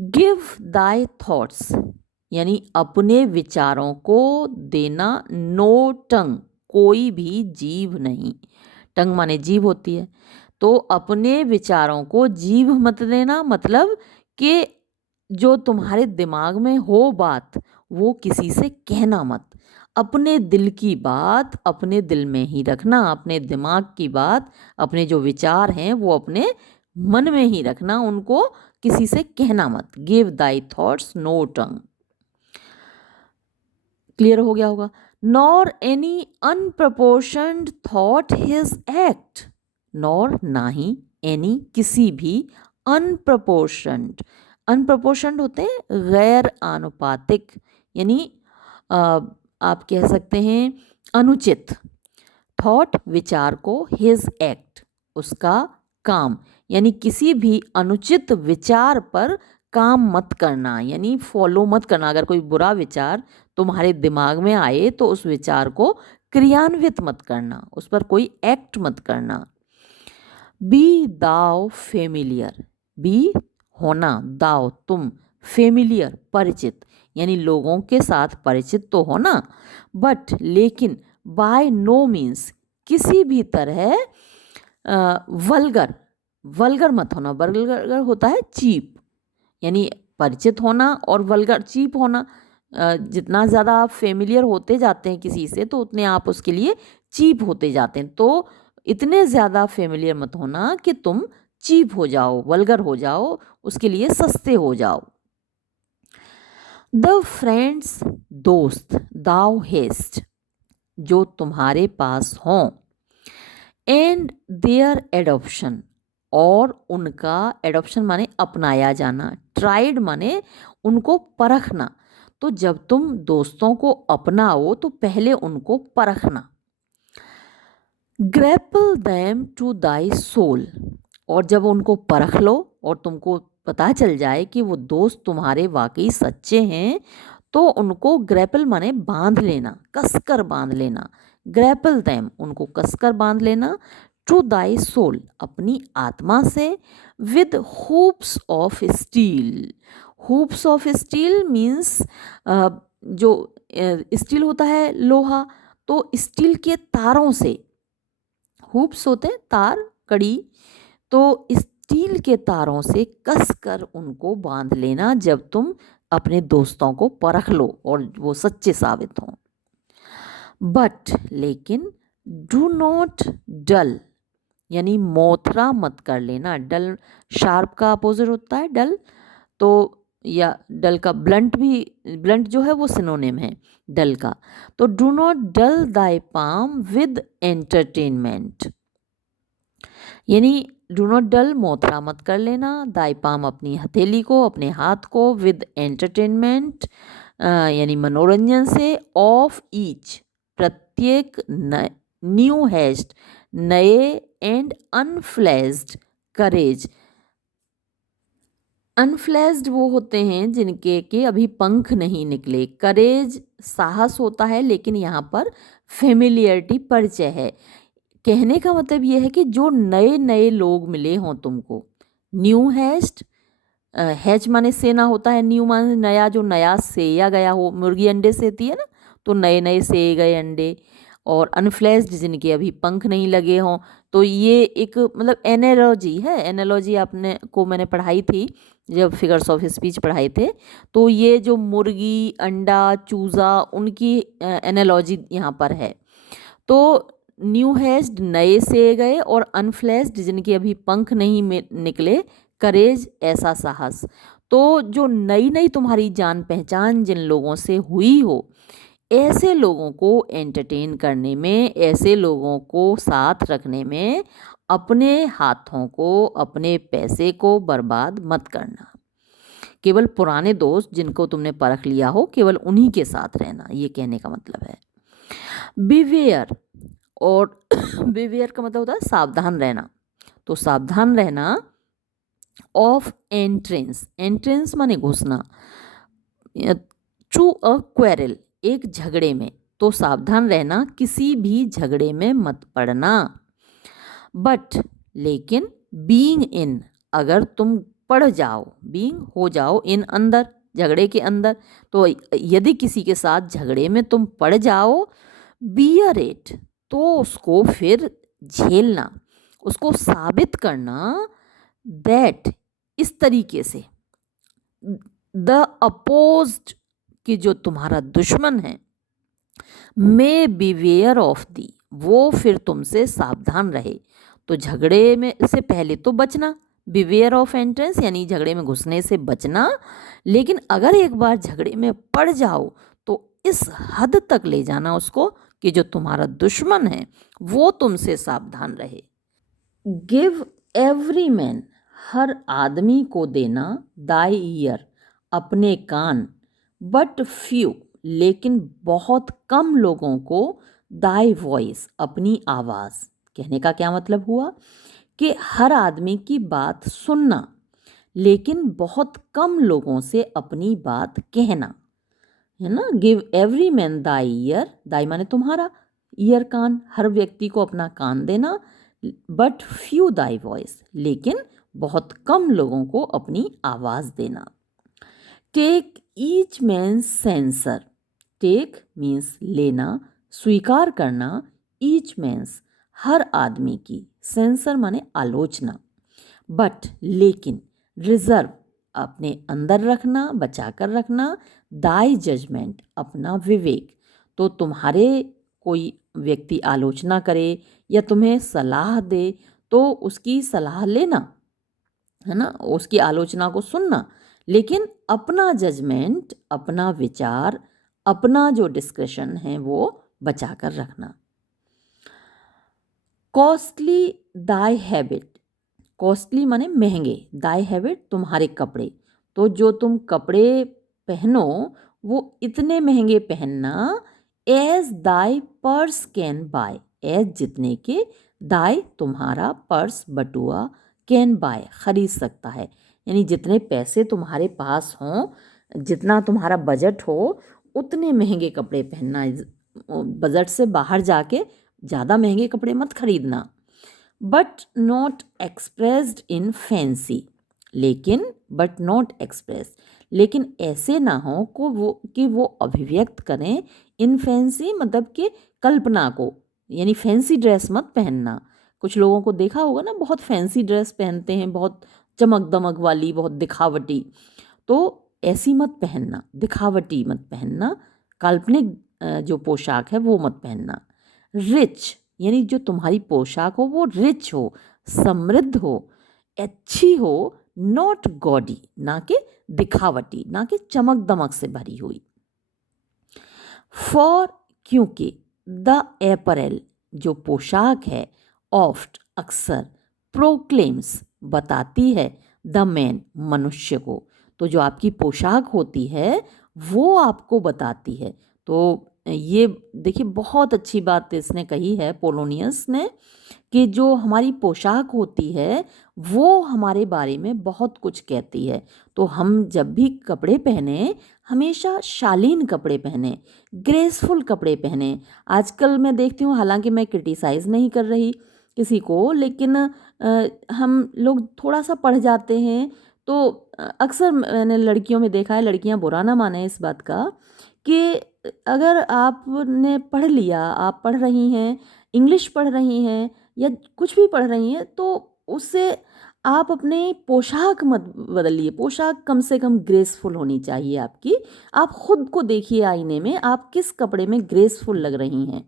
गिव दाई थॉट्स, यानी अपने विचारों को देना नो टंग, कोई भी जीभ नहीं, टंग माने जीभ होती है, तो अपने विचारों को जीभ मत देना, मतलब कि जो तुम्हारे दिमाग में हो बात वो किसी से कहना मत, अपने दिल की बात अपने दिल में ही रखना, अपने दिमाग की बात, अपने जो विचार हैं वो अपने मन में ही रखना, उनको किसी से कहना मत। Give thy thoughts no tongue, clear हो गया होगा। Nor any unproportioned thought his act, nor ना ही, एनी किसी भी, अनप्रपोर्शनड, अनप्रपोर्शनड होते हैं गैर आनुपातिक, यानी आप कह सकते हैं अनुचित, थॉट विचार को, हिज एक्ट उसका काम, यानी किसी भी अनुचित विचार पर काम मत करना, यानी फॉलो मत करना। अगर कोई बुरा विचार तुम्हारे दिमाग में आए तो उस विचार को क्रियान्वित मत करना, उस पर कोई एक्ट मत करना। बी दाव फेमिलियर, बी होना, दाव तुम, फेमिलियर परिचित, यानी लोगों के साथ परिचित तो होना, बट लेकिन बाय नो मीन्स किसी भी तरह वल्गर, वल्गर मत होना, वल्गर होता है चीप, यानी परिचित होना, और वल्गर चीप होना, जितना ज़्यादा आप फेमिलियर होते जाते हैं किसी से तो उतने आप उसके लिए चीप होते जाते हैं, तो इतने ज़्यादा फेमिलियर मत होना कि तुम चीप हो जाओ, वल्गर हो जाओ, उसके लिए सस्ते हो जाओ। द फ्रेंड्स, दोस्त, दाव हेस्ट, जो तुम्हारे पास हों, एंड देयर एडॉप्शन, और उनका एडॉप्शन माने अपनाया जाना, ट्राइड माने उनको परखना, तो जब तुम दोस्तों को अपनाओ तो पहले उनको परखना। Grapple them to thy soul, और जब उनको परख लो और तुमको पता चल जाए कि वो दोस्त तुम्हारे वाकई सच्चे हैं, तो उनको ग्रैपल माने बांध लेना, कसकर बांध लेना, ग्रैपल दैम उनको कसकर बांध लेना, टू दाई सोल अपनी आत्मा से, with hoops of steel, hoops of steel means जो स्टील होता है लोहा, तो स्टील के तारों से, हुप्स होते हैं तार, कड़ी, तो स्टील के तारों से कसकर उनको बांध लेना जब तुम अपने दोस्तों को परख लो और वो सच्चे साबित हों। बट लेकिन डू नॉट डल, यानी मोथरा मत कर लेना, डल शार्प का अपोजिट होता है डल, तो या डल का ब्लंट भी, ब्लंट जो है वो सिनोनिम है डल का, तो do not dull thy palm with entertainment, यानी डू नॉट डल मोथरा मत कर लेना, दाई पाम अपनी हथेली को, अपने हाथ को, विद एंटरटेनमेंट यानी मनोरंजन से, ऑफ ईच प्रत्येक, न्यू हैस्ट नए, एंड अनफ्लेज्ड करेज, अनफ्लेज्ड वो होते हैं जिनके के अभी पंख नहीं निकले, करेज साहस होता है, लेकिन यहाँ पर फेमिलियरिटी परिचय है, कहने का मतलब ये है कि जो नए नए लोग मिले हों तुमको, न्यू हैस्ट, हैच माने सेना होता है, न्यू माने नया, जो नया सेया गया हो, मुर्गी अंडे सेती है ना, तो नए नए सेए गए अंडे, और अनफ्लेज्ड जिनके अभी पंख नहीं लगे हों, तो ये एक मतलब एनालॉजी है, एनालॉजी आपने को मैंने पढ़ाई थी जब फिगर्स ऑफ स्पीच पढ़ाए थे, तो ये जो मुर्गी अंडा चूज़ा उनकी एनालॉजी यहाँ पर है, तो न्यू हैज्ड नए से गए, और अनफ्लेज्ड जिनके अभी पंख नहीं निकले, करेज ऐसा साहस, तो जो नई नई तुम्हारी जान पहचान जिन लोगों से हुई हो, ऐसे लोगों को एंटरटेन करने में, ऐसे लोगों को साथ रखने में अपने हाथों को, अपने पैसे को बर्बाद मत करना, केवल पुराने दोस्त जिनको तुमने परख लिया हो, केवल उन्हीं के साथ रहना, ये कहने का मतलब है। बिवेयर, और बिवेयर का मतलब होता है सावधान रहना, तो सावधान रहना ऑफ एंट्रेंस, एंट्रेंस माने घुसना, टू अ क्वेरल, एक झगड़े में, तो सावधान रहना किसी भी झगड़े में मत पड़ना। बट, लेकिन, बीइंग इन, अगर तुम पड़ जाओ, बीइंग हो जाओ, इन अंदर, झगड़े के अंदर, तो यदि किसी के साथ झगड़े में तुम पड़ जाओ, बियर इट, तो उसको फिर झेलना, उसको साबित करना, दैट, इस तरीके से, द अपोज्ड, कि जो तुम्हारा दुश्मन है, मे बीवेयर ऑफ दी, वो फिर तुमसे सावधान रहे। तो झगड़े में से पहले तो बचना, बिवेयर ऑफ एंट्रेंस यानी झगड़े में घुसने से बचना, लेकिन अगर एक बार झगड़े में पड़ जाओ तो इस हद तक ले जाना उसको कि जो तुम्हारा दुश्मन है वो तुमसे सावधान रहे। गिव एवरी मैन, हर आदमी को देना, दाई ईयर, अपने कान, बट फ्यू, लेकिन बहुत कम लोगों को, दाई वॉइस, अपनी आवाज़। कहने का क्या मतलब हुआ कि हर आदमी की बात सुनना, लेकिन बहुत कम लोगों से अपनी बात कहना, है ना। Give every man thy year, दाई माने तुम्हारा, ईयर कान, हर व्यक्ति को अपना कान देना, बट फ्यू दाई वॉइस, लेकिन बहुत कम लोगों को अपनी आवाज़ देना। Take each man censure, take means लेना, स्वीकार करना, ईच मीन्स हर आदमी की, सेंसर माने आलोचना, बट लेकिन, रिजर्व अपने अंदर रखना, बचा कर रखना, दाई जजमेंट अपना विवेक। तो तुम्हारे कोई व्यक्ति आलोचना करे या तुम्हें सलाह दे तो उसकी सलाह लेना, है ना, उसकी आलोचना को सुनना, लेकिन अपना जजमेंट, अपना विचार, अपना जो डिस्कशन है वो बचा कर रखना। कॉस्टली दाई हैबिट, कॉस्टली माने महंगे, दाई हैबिट तुम्हारे कपड़े, तो जो तुम कपड़े पहनो वो इतने महंगे पहनना, as thy purse can buy, as जितने के, दाई तुम्हारा, पर्स बटुआ, कैन बाय खरीद सकता है, यानी जितने पैसे तुम्हारे पास हों, जितना तुम्हारा बजट हो उतने महंगे कपड़े पहनना, बजट से बाहर जाके ज़्यादा महंगे कपड़े मत खरीदना। But not expressed in fancy, लेकिन, बट नॉट एक्सप्रेस, लेकिन ऐसे ना हो कि वो अभिव्यक्त करें, इन फैंसी मतलब कि कल्पना को, यानी फैंसी ड्रेस मत पहनना। कुछ लोगों को देखा होगा ना, बहुत फैंसी ड्रेस पहनते हैं, बहुत चमक दमक वाली, बहुत दिखावटी, तो ऐसी मत पहनना, दिखावटी मत पहनना, काल्पनिक जो पोशाक है वो मत पहनना। रिच, यानी जो तुम्हारी पोशाक हो वो रिच हो, समृद्ध हो, अच्छी हो, नॉट गॉडी, ना कि दिखावटी, ना कि चमक दमक से भरी हुई। फॉर, क्योंकि, द एपरेल, जो पोशाक है, ऑफ्ट, अक्सर, प्रोक्लेम्स, बताती है, द मैन, मनुष्य को, तो जो आपकी पोशाक होती है वो आपको बताती है। तो ये देखिए बहुत अच्छी बात इसने कही है पोलोनियस ने, कि जो हमारी पोशाक होती है वो हमारे बारे में बहुत कुछ कहती है। तो हम जब भी कपड़े पहने हमेशा शालीन कपड़े पहने, ग्रेसफुल कपड़े पहने। आजकल मैं देखती हूँ, हालांकि मैं क्रिटिसाइज़ नहीं कर रही किसी को, लेकिन हम लोग थोड़ा सा पढ़ जाते हैं तो अक्सर मैंने लड़कियों में देखा है, लड़कियां बुरा ना माने इस बात का, कि अगर आपने पढ़ लिया, आप पढ़ रही हैं, इंग्लिश पढ़ रही हैं या कुछ भी पढ़ रही हैं, तो उससे आप अपने पोशाक मत बदलिए, पोशाक कम से कम ग्रेसफुल होनी चाहिए आपकी। आप खुद को देखिए आईने में, आप किस कपड़े में ग्रेसफुल लग रही हैं।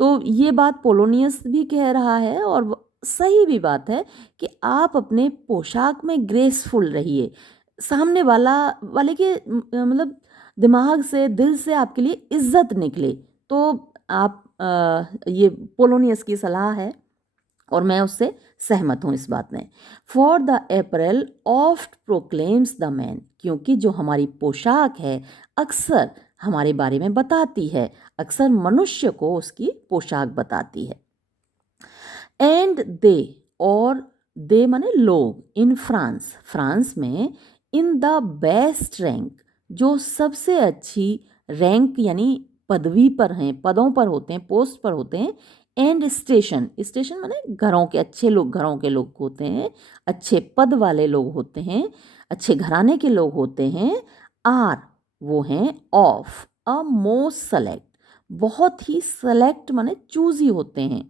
तो ये बात पोलोनियस भी कह रहा है और सही भी बात है कि आप अपने पोशाक में ग्रेसफुल रहिए, सामने वाले के मतलब दिमाग से, दिल से आपके लिए इज्जत निकले। तो आप ये पोलोनियस की सलाह है और मैं उससे सहमत हूँ इस बात में। For the apparel oft proclaims the man, क्योंकि जो हमारी पोशाक है अक्सर हमारे बारे में बताती है, अक्सर मनुष्य को उसकी पोशाक बताती है। एंड दे, और दे माने लोग, इन फ्रांस, फ्रांस में, इन द बेस्ट रैंक, जो सबसे अच्छी रैंक यानी पदवी पर हैं, पदों पर होते हैं, पोस्ट पर होते हैं। एंड स्टेशन, स्टेशन माने घरों के, अच्छे लोग, घरों के लोग होते हैं, अच्छे पद वाले लोग होते हैं, अच्छे घराने के लोग होते हैं। आर, वो हैं ऑफ अ मोस्ट सेलेक्ट, बहुत ही सेलेक्ट माने चूजी होते हैं,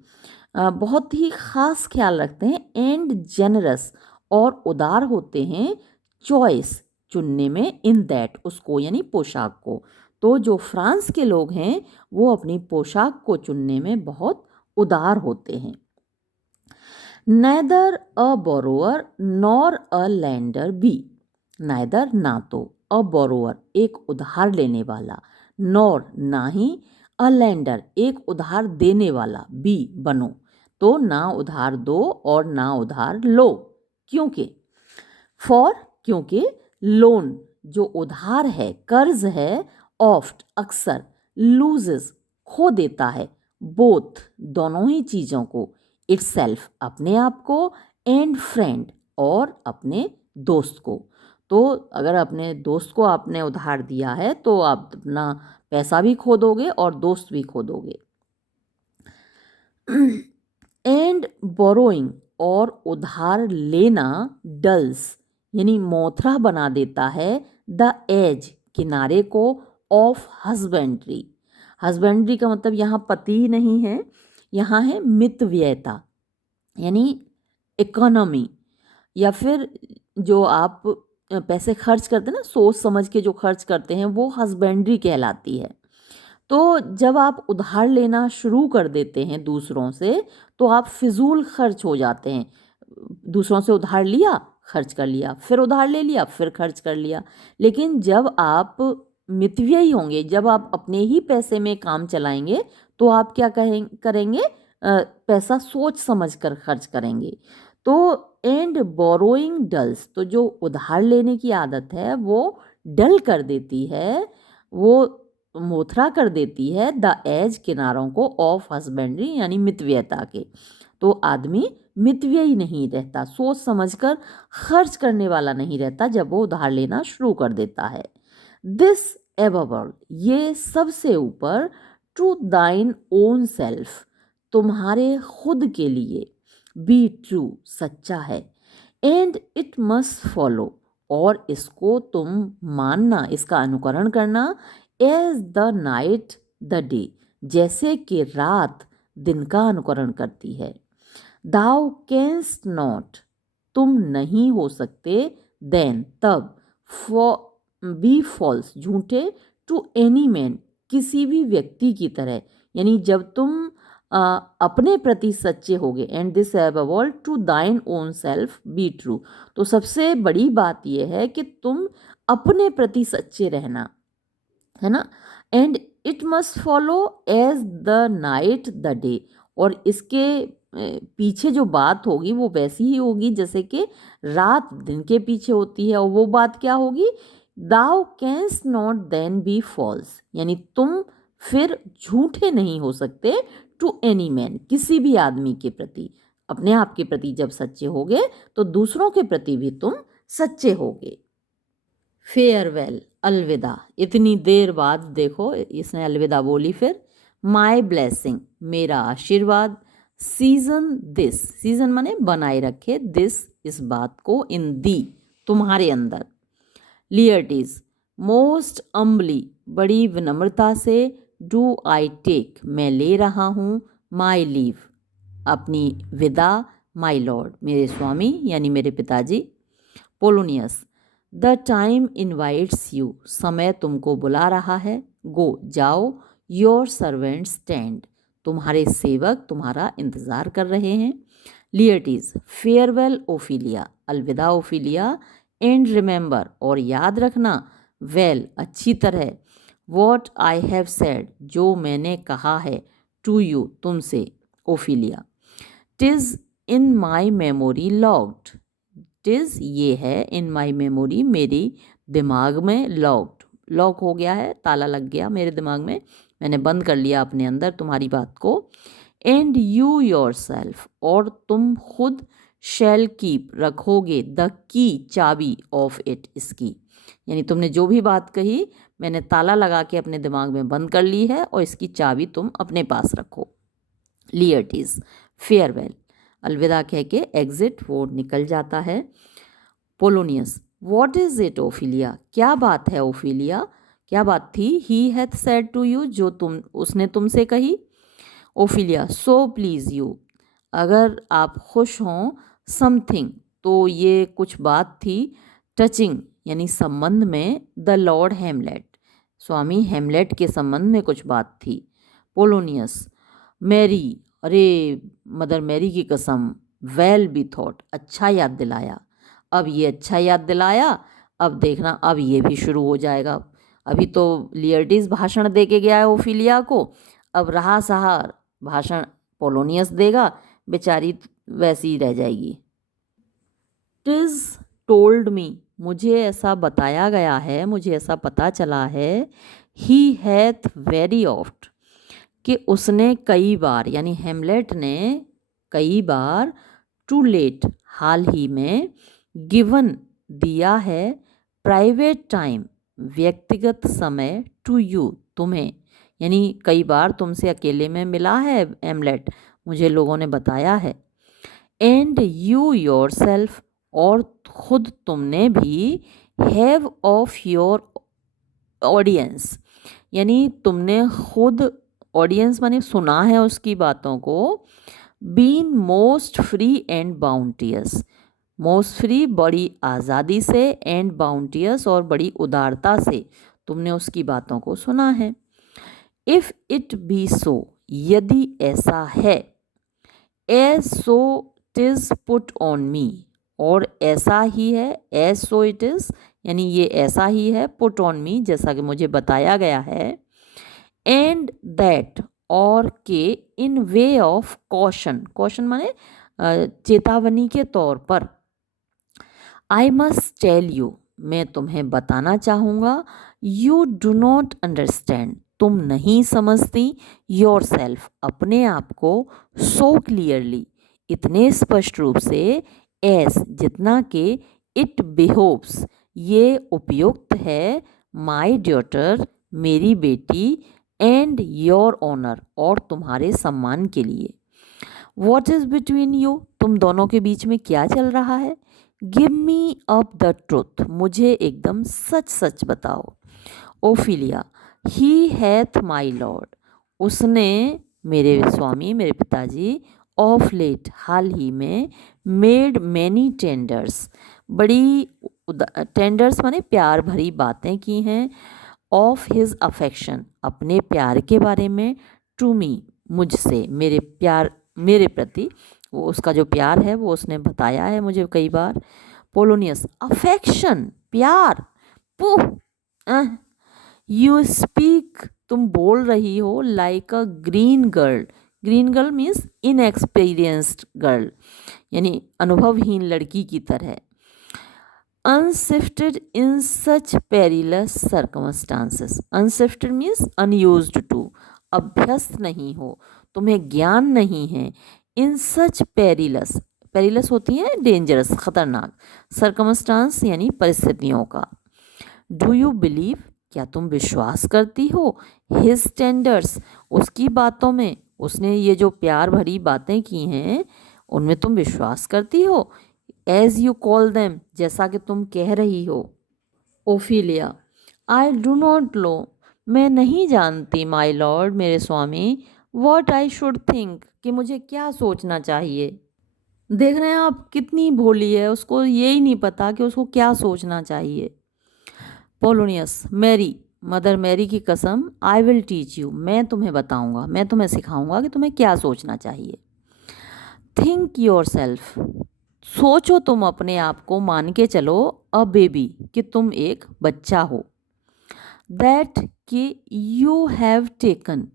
बहुत ही ख़ास ख्याल रखते हैं। एंड जेनरस, और उदार होते हैं। चॉइस, चुनने में। इन दैट, उसको यानी पोशाक को। तो जो फ्रांस के लोग हैं वो अपनी पोशाक को चुनने में बहुत उदार होते हैं। Neither a borrower nor a lender be, neither ना तो, अ बोरोअर एक उधार लेने वाला, नॉर ना ही, अ लैंडर एक उधार देने वाला, बी बनो, तो ना उधार दो और ना उधार लो। क्योंकि, फॉर क्योंकि, लोन जो उधार है, कर्ज है, ऑफ्ट अक्सर, लूजेस खो देता है, बोथ दोनों ही चीज़ों को, इटसेल्फ अपने आप को, एंड फ्रेंड और अपने दोस्त को। तो अगर अपने दोस्त को आपने उधार दिया है तो आप अपना पैसा भी खो दोगे और दोस्त भी खो दोगे। एंड बोरोइंग, और उधार लेना, डल्स यानी मोथरा बना देता है, द एज किनारे को, ऑफ हस्बेंड्री। हस्बेंड्री का मतलब यहाँ पति नहीं है, यहाँ है मितव्ययता यानी इकोनॉमी, या फिर जो आप पैसे खर्च करते हैं ना, सोच समझ के जो खर्च करते हैं, वो हस्बेंड्री कहलाती है। तो जब आप उधार लेना शुरू कर देते हैं दूसरों से तो आप फिजूल खर्च हो जाते हैं। दूसरों से उधार लिया, खर्च कर लिया, फिर उधार ले लिया, फिर खर्च कर लिया। लेकिन जब आप मितव्ययी होंगे, जब आप अपने ही पैसे में काम चलाएंगे तो आप क्या करेंगे, पैसा सोच समझ कर खर्च करेंगे। तो एंड बोरोइंग डल्स, तो जो उधार लेने की आदत है वो डल कर देती है, वो मोथरा कर देती है, द एज किनारों को, ऑफ हस्बेंड्री यानी मितव्ययता के। तो आदमी मितव्ययी नहीं रहता, सोच समझकर खर्च करने वाला नहीं रहता जब वो उधार लेना शुरू कर देता है। दिस एबव ऑल, ये सबसे ऊपर, टू दाइन ओन सेल्फ, तुम्हारे खुद के लिए, बी ट्रू सच्चा है, एंड इट मस्ट फॉलो, और इसको तुम मानना, इसका अनुकरण करना, as the night the day, जैसे कि रात दिन का अनुकरण करती है। दाउ कैंस्ट नॉट, तुम नहीं हो सकते, देन तब, फॉर बी फॉल्स झूठे, टू एनी मैन किसी भी व्यक्ति की तरह, यानी जब तुम अपने प्रति सच्चे होगे। And this above all to thine own self be true, तो सबसे बड़ी बात यह है कि तुम अपने प्रति सच्चे रहना, है ना। And it must follow as the night the day, और इसके पीछे जो बात होगी वो वैसी ही होगी जैसे कि रात दिन के पीछे होती है। और वो बात क्या होगी, thou canst not then be false, यानी तुम फिर झूठे नहीं हो सकते, टू एनी मैन किसी भी आदमी के प्रति। अपने आप के प्रति जब सच्चे होगे तो दूसरों के प्रति भी तुम सच्चे होगे। फेयरवेल, अलविदा, इतनी देर बाद देखो इसने अलविदा बोली। फिर माई ब्लेसिंग, मेरा आशीर्वाद, सीजन दिस, सीजन माने बनाए रखे, दिस इस बात को, इन दी तुम्हारे अंदर, लियर्टीज मोस्ट अम्बली बड़ी विनम्रता से, डू आई टेक मैं ले रहा हूँ, माई लीव अपनी विदा, माई लॉर्ड मेरे स्वामी यानी मेरे पिताजी। Polonius, the time invites you समय तुमको बुला रहा है, गो जाओ, योर सर्वेंट स्टैंड तुम्हारे सेवक तुम्हारा इंतज़ार कर रहे हैं। लियर्टीज, फेयरवेल ओफिलिया अलविदा ओफिलिया, एंड रिमेंबर और याद रखना, वेल अच्छी तरह, वॉट आई हैव सेड जो मैंने कहा है, टू यू तुमसे, Ophelia. टिज in my memory locked. Is ये है इन माई मेमोरी, मेरी दिमाग में लॉक्ड, लॉक हो गया है, ताला लग गया मेरे दिमाग में, मैंने बंद कर लिया अपने अंदर तुम्हारी बात को। एंड यू योर सेल्फ, और तुम खुद, शैल कीप रखोगे, द की चाबी ऑफ इट, इसकी, यानी तुमने जो भी बात कही मैंने ताला लगा के अपने दिमाग में बंद कर ली है और इसकी चाबी तुम अपने पास रखो। लियर्टीज, फेयरवेल, अलविदा कह के एग्जिट, वो निकल जाता है। Polonius, what is it Ophelia, क्या बात है ओफिलिया, क्या बात थी। ही हैथ सेड टू यू, जो उसने तुमसे कही। ओफिलिया, सो प्लीज यू, अगर आप खुश हों, समथिंग, तो ये कुछ बात थी, टचिंग यानी संबंध में, द लॉर्ड हेमलेट, स्वामी हेमलेट के संबंध में कुछ बात थी। पोलोनियस, मैरी, अरे मदर मैरी की कसम, वेल बी थॉट, अच्छा याद दिलाया, अब ये अच्छा याद दिलाया, अब देखना अब ये भी शुरू हो जाएगा। अभी तो लियर्टीज भाषण दे के गया है ओफिलिया को, अब रहा सहा भाषण पोलोनियस देगा, बेचारी वैसी ही रह जाएगी। टिज टोल्ड मी, मुझे ऐसा बताया गया है, मुझे ऐसा पता चला है, ही हैथ वेरी ऑफ्ट, कि उसने कई बार, यानी हेमलेट ने कई बार, टू लेट, हाल ही में, गिवन, दिया है, प्राइवेट टाइम, व्यक्तिगत समय, टू यू, तुम्हें, यानी कई बार तुमसे अकेले में मिला है हेमलेट, मुझे लोगों ने बताया है। एंड यू योर सेल्फ, और खुद तुमने भी, हैव ऑफ योर ऑडियंस, यानी तुमने खुद, ऑडियंस माने सुना है उसकी बातों को, been most free and bounteous, most free बड़ी आज़ादी से, एंड बाउंटियस और बड़ी उदारता से तुमने उसकी बातों को सुना है। इफ़ इट बी सो, यदि ऐसा है, as so टिज put on me, और ऐसा ही है, एज सो इट इज़, यानी ये ऐसा ही है, पुट ऑन मी, जैसा कि मुझे बताया गया है, एंड दैट, और के, इन वे ऑफ कॉशन, कॉशन माने चेतावनी के तौर पर, आई मस्ट टेल यू, मैं तुम्हें बताना चाहूँगा, यू डू नॉट अंडरस्टैंड, तुम नहीं समझती, योर सेल्फ, अपने आप को, सो क्लियरली, इतने स्पष्ट रूप से, एस, जितना कि, इट बिहोव्स, ये उपयुक्त है, माई डॉटर, मेरी बेटी, एंड योर ऑनर, और तुम्हारे सम्मान के लिए। वॉट इज़ बिटवीन यू, तुम दोनों के बीच में क्या चल रहा है। Give me up the truth, मुझे एकदम सच सच बताओ। Ophelia, he hath my lord, उसने, मेरे स्वामी, मेरे पिताजी, ऑफ लेट, हाल ही में, मेड मैनी टेंडर्स, बड़ी टेंडर्स माने प्यार भरी बातें की हैं, ऑफ हिज अफेक्शन, अपने प्यार के बारे में, टू मी, मुझसे, मेरे प्यार, मेरे प्रति, वो उसका जो प्यार है वो उसने बताया है मुझे कई बार। पोलोनियस, अफेक्शन, प्यार, पुह, यू स्पीक, तुम बोल रही हो, like a green girl, green girl means inexperienced girl, यानी अनुभवहीन लड़की की तरह। Unsifted in such perilous circumstances, unsifted means unused to, अभ्यस्त नहीं हो, तुम्हें ज्ञान नहीं है, इन सच पेरिलस, पेरिलस होती है डेंजरस, खतरनाक, सर्कमस्टांस यानी परिस्थितियों का। डू यू बिलीव, क्या तुम विश्वास करती हो, हिज टेंडर्स, उसकी बातों में, उसने ये जो प्यार भरी बातें की हैं उनमें तुम विश्वास करती हो, एज यू कॉल देम, जैसा कि तुम कह रही हो। Ophelia, I do not know, मैं नहीं जानती माई लॉर्ड, मेरे स्वामी, वॉट आई शुड थिंक, कि मुझे क्या सोचना चाहिए। देख रहे हैं आप कितनी भोली है, उसको यही नहीं पता कि उसको क्या सोचना चाहिए। पोलोनियस, मैरी, मदर मैरी की कसम, आई विल टीच यू, मैं तुम्हें बताऊंगा, मैं तुम्हें सिखाऊंगा कि तुम्हें क्या सोचना चाहिए। थिंक योर सेल्फ, सोचो तुम अपने आप को, मान के चलो, अ बेबी, कि तुम एक बच्चा हो। दैट कि यू हैव टेकन,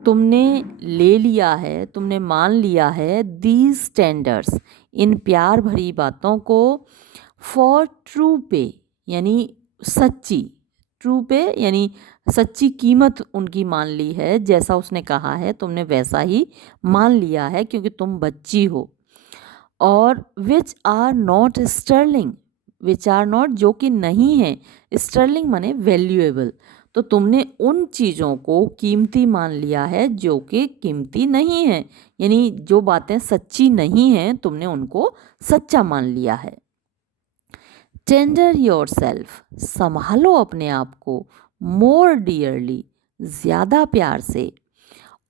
तुमने ले लिया है, तुमने मान लिया है दीज स्टैंडर्ड्स, इन प्यार भरी बातों को, फॉर ट्रू पे यानी सच्ची, ट्रू पे यानी सच्ची कीमत उनकी मान ली है, जैसा उसने कहा है तुमने वैसा ही मान लिया है क्योंकि तुम बच्ची हो। और which are not sterling, which are not जो कि नहीं है, स्टर्लिंग माने वैल्यूएबल, तो तुमने उन चीज़ों को कीमती मान लिया है जो कि कीमती नहीं है, यानी जो बातें सच्ची नहीं हैं तुमने उनको सच्चा मान लिया है। टेंडर योर सेल्फ, संभालो अपने आप को, मोर डियरली, ज़्यादा प्यार से,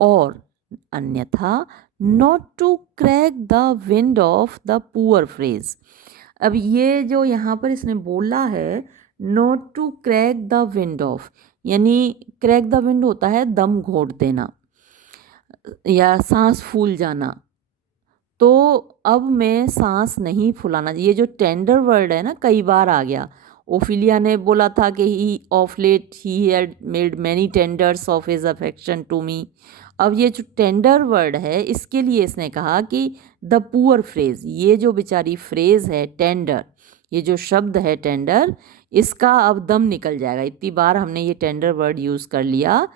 और अन्यथा not to crack the wind of the poor phrase. अब ये जो यहाँ पर इसने बोला है not to crack the wind of, यानी क्रैक द विंड होता है दम घोट देना या सांस फूल जाना, तो अब मैं सांस नहीं फुलाना, ये जो टेंडर वर्ड है ना कई बार आ गया। ओफिलिया ने बोला था कि he of late he had made many tenders of his affection to me. अब ये जो टेंडर वर्ड है इसके लिए इसने कहा कि द पुअर फ्रेज, ये जो बेचारी फ्रेज है टेंडर, ये जो शब्द है टेंडर, इसका अब दम निकल जाएगा, इतनी बार हमने ये टेंडर वर्ड यूज़ कर लिया।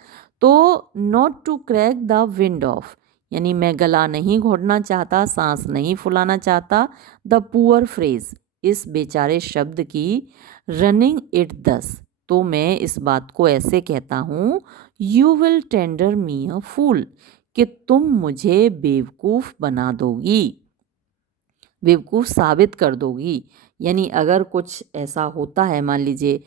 तो not to crack the wind of, यानी मैं गला नहीं घोटना चाहता, सांस नहीं फुलाना चाहता, द पुअर फ्रेज, इस बेचारे शब्द की, रनिंग इट दस, तो मैं इस बात को ऐसे कहता हूँ, यू विल टेंडर मी अ फूल, कि तुम मुझे बेवकूफ़ बना दोगी, बेवकूफ़ साबित कर दोगी। यानी अगर कुछ ऐसा होता है, मान लीजिए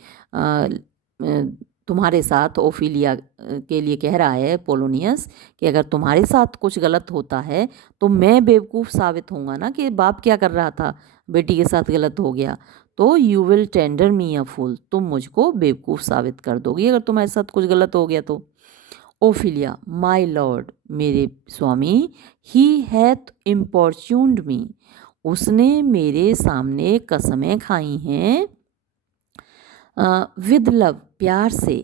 तुम्हारे साथ, ओफिलिया के लिए कह रहा है पोलोनियस कि अगर तुम्हारे साथ कुछ गलत होता है तो मैं बेवकूफ़ साबित होऊंगा ना कि बाप क्या कर रहा था, बेटी के साथ गलत हो गया, तो यू विल टेंडर मी अ फूल, तुम मुझको बेवकूफ़ साबित कर दोगी अगर तुम्हारे साथ कुछ गलत हो गया तो। ओफिलिया, माई लॉर्ड, मेरे स्वामी, ही हैथ इम्पॉर्च्यून्ड मी, उसने मेरे सामने कसमें खाई हैं, विद लव, प्यार से,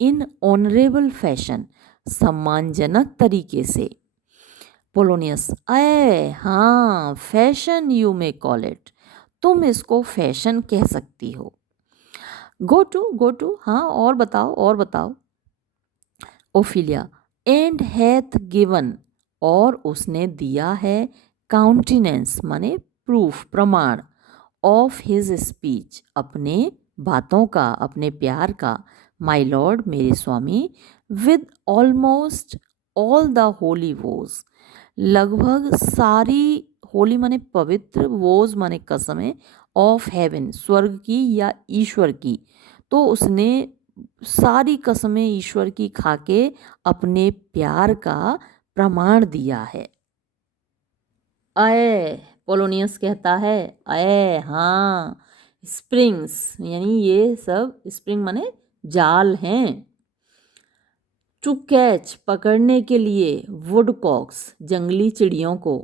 इन ऑनरेबल फैशन, सम्मानजनक तरीके से। पोलोनियस, अय हाँ, fashion you may call it, तुम इसको फैशन कह सकती हो। गो टू, हाँ और बताओ और बताओ। ओफिलिया, एंड हैथ गिवन, और उसने दिया है, काउंटिनेंस माने प्रूफ, प्रमाण, ऑफ हिज स्पीच, अपने बातों का, अपने प्यार का, माई लॉर्ड, मेरे स्वामी, with almost all the holy vows, लगभग सारी, होली माने पवित्र, वोज माने कसमें, ऑफ हेवन, स्वर्ग की या ईश्वर की, तो उसने सारी कसमें ईश्वर की खाके अपने प्यार का प्रमाण दिया है। अय, पोलोनियस कहता है, अय हाँ, स्प्रिंग्स, यानी ये सब स्प्रिंग माने जाल हैं, टू कैच, पकड़ने के लिए, वुडकॉक्स, जंगली चिड़ियों को,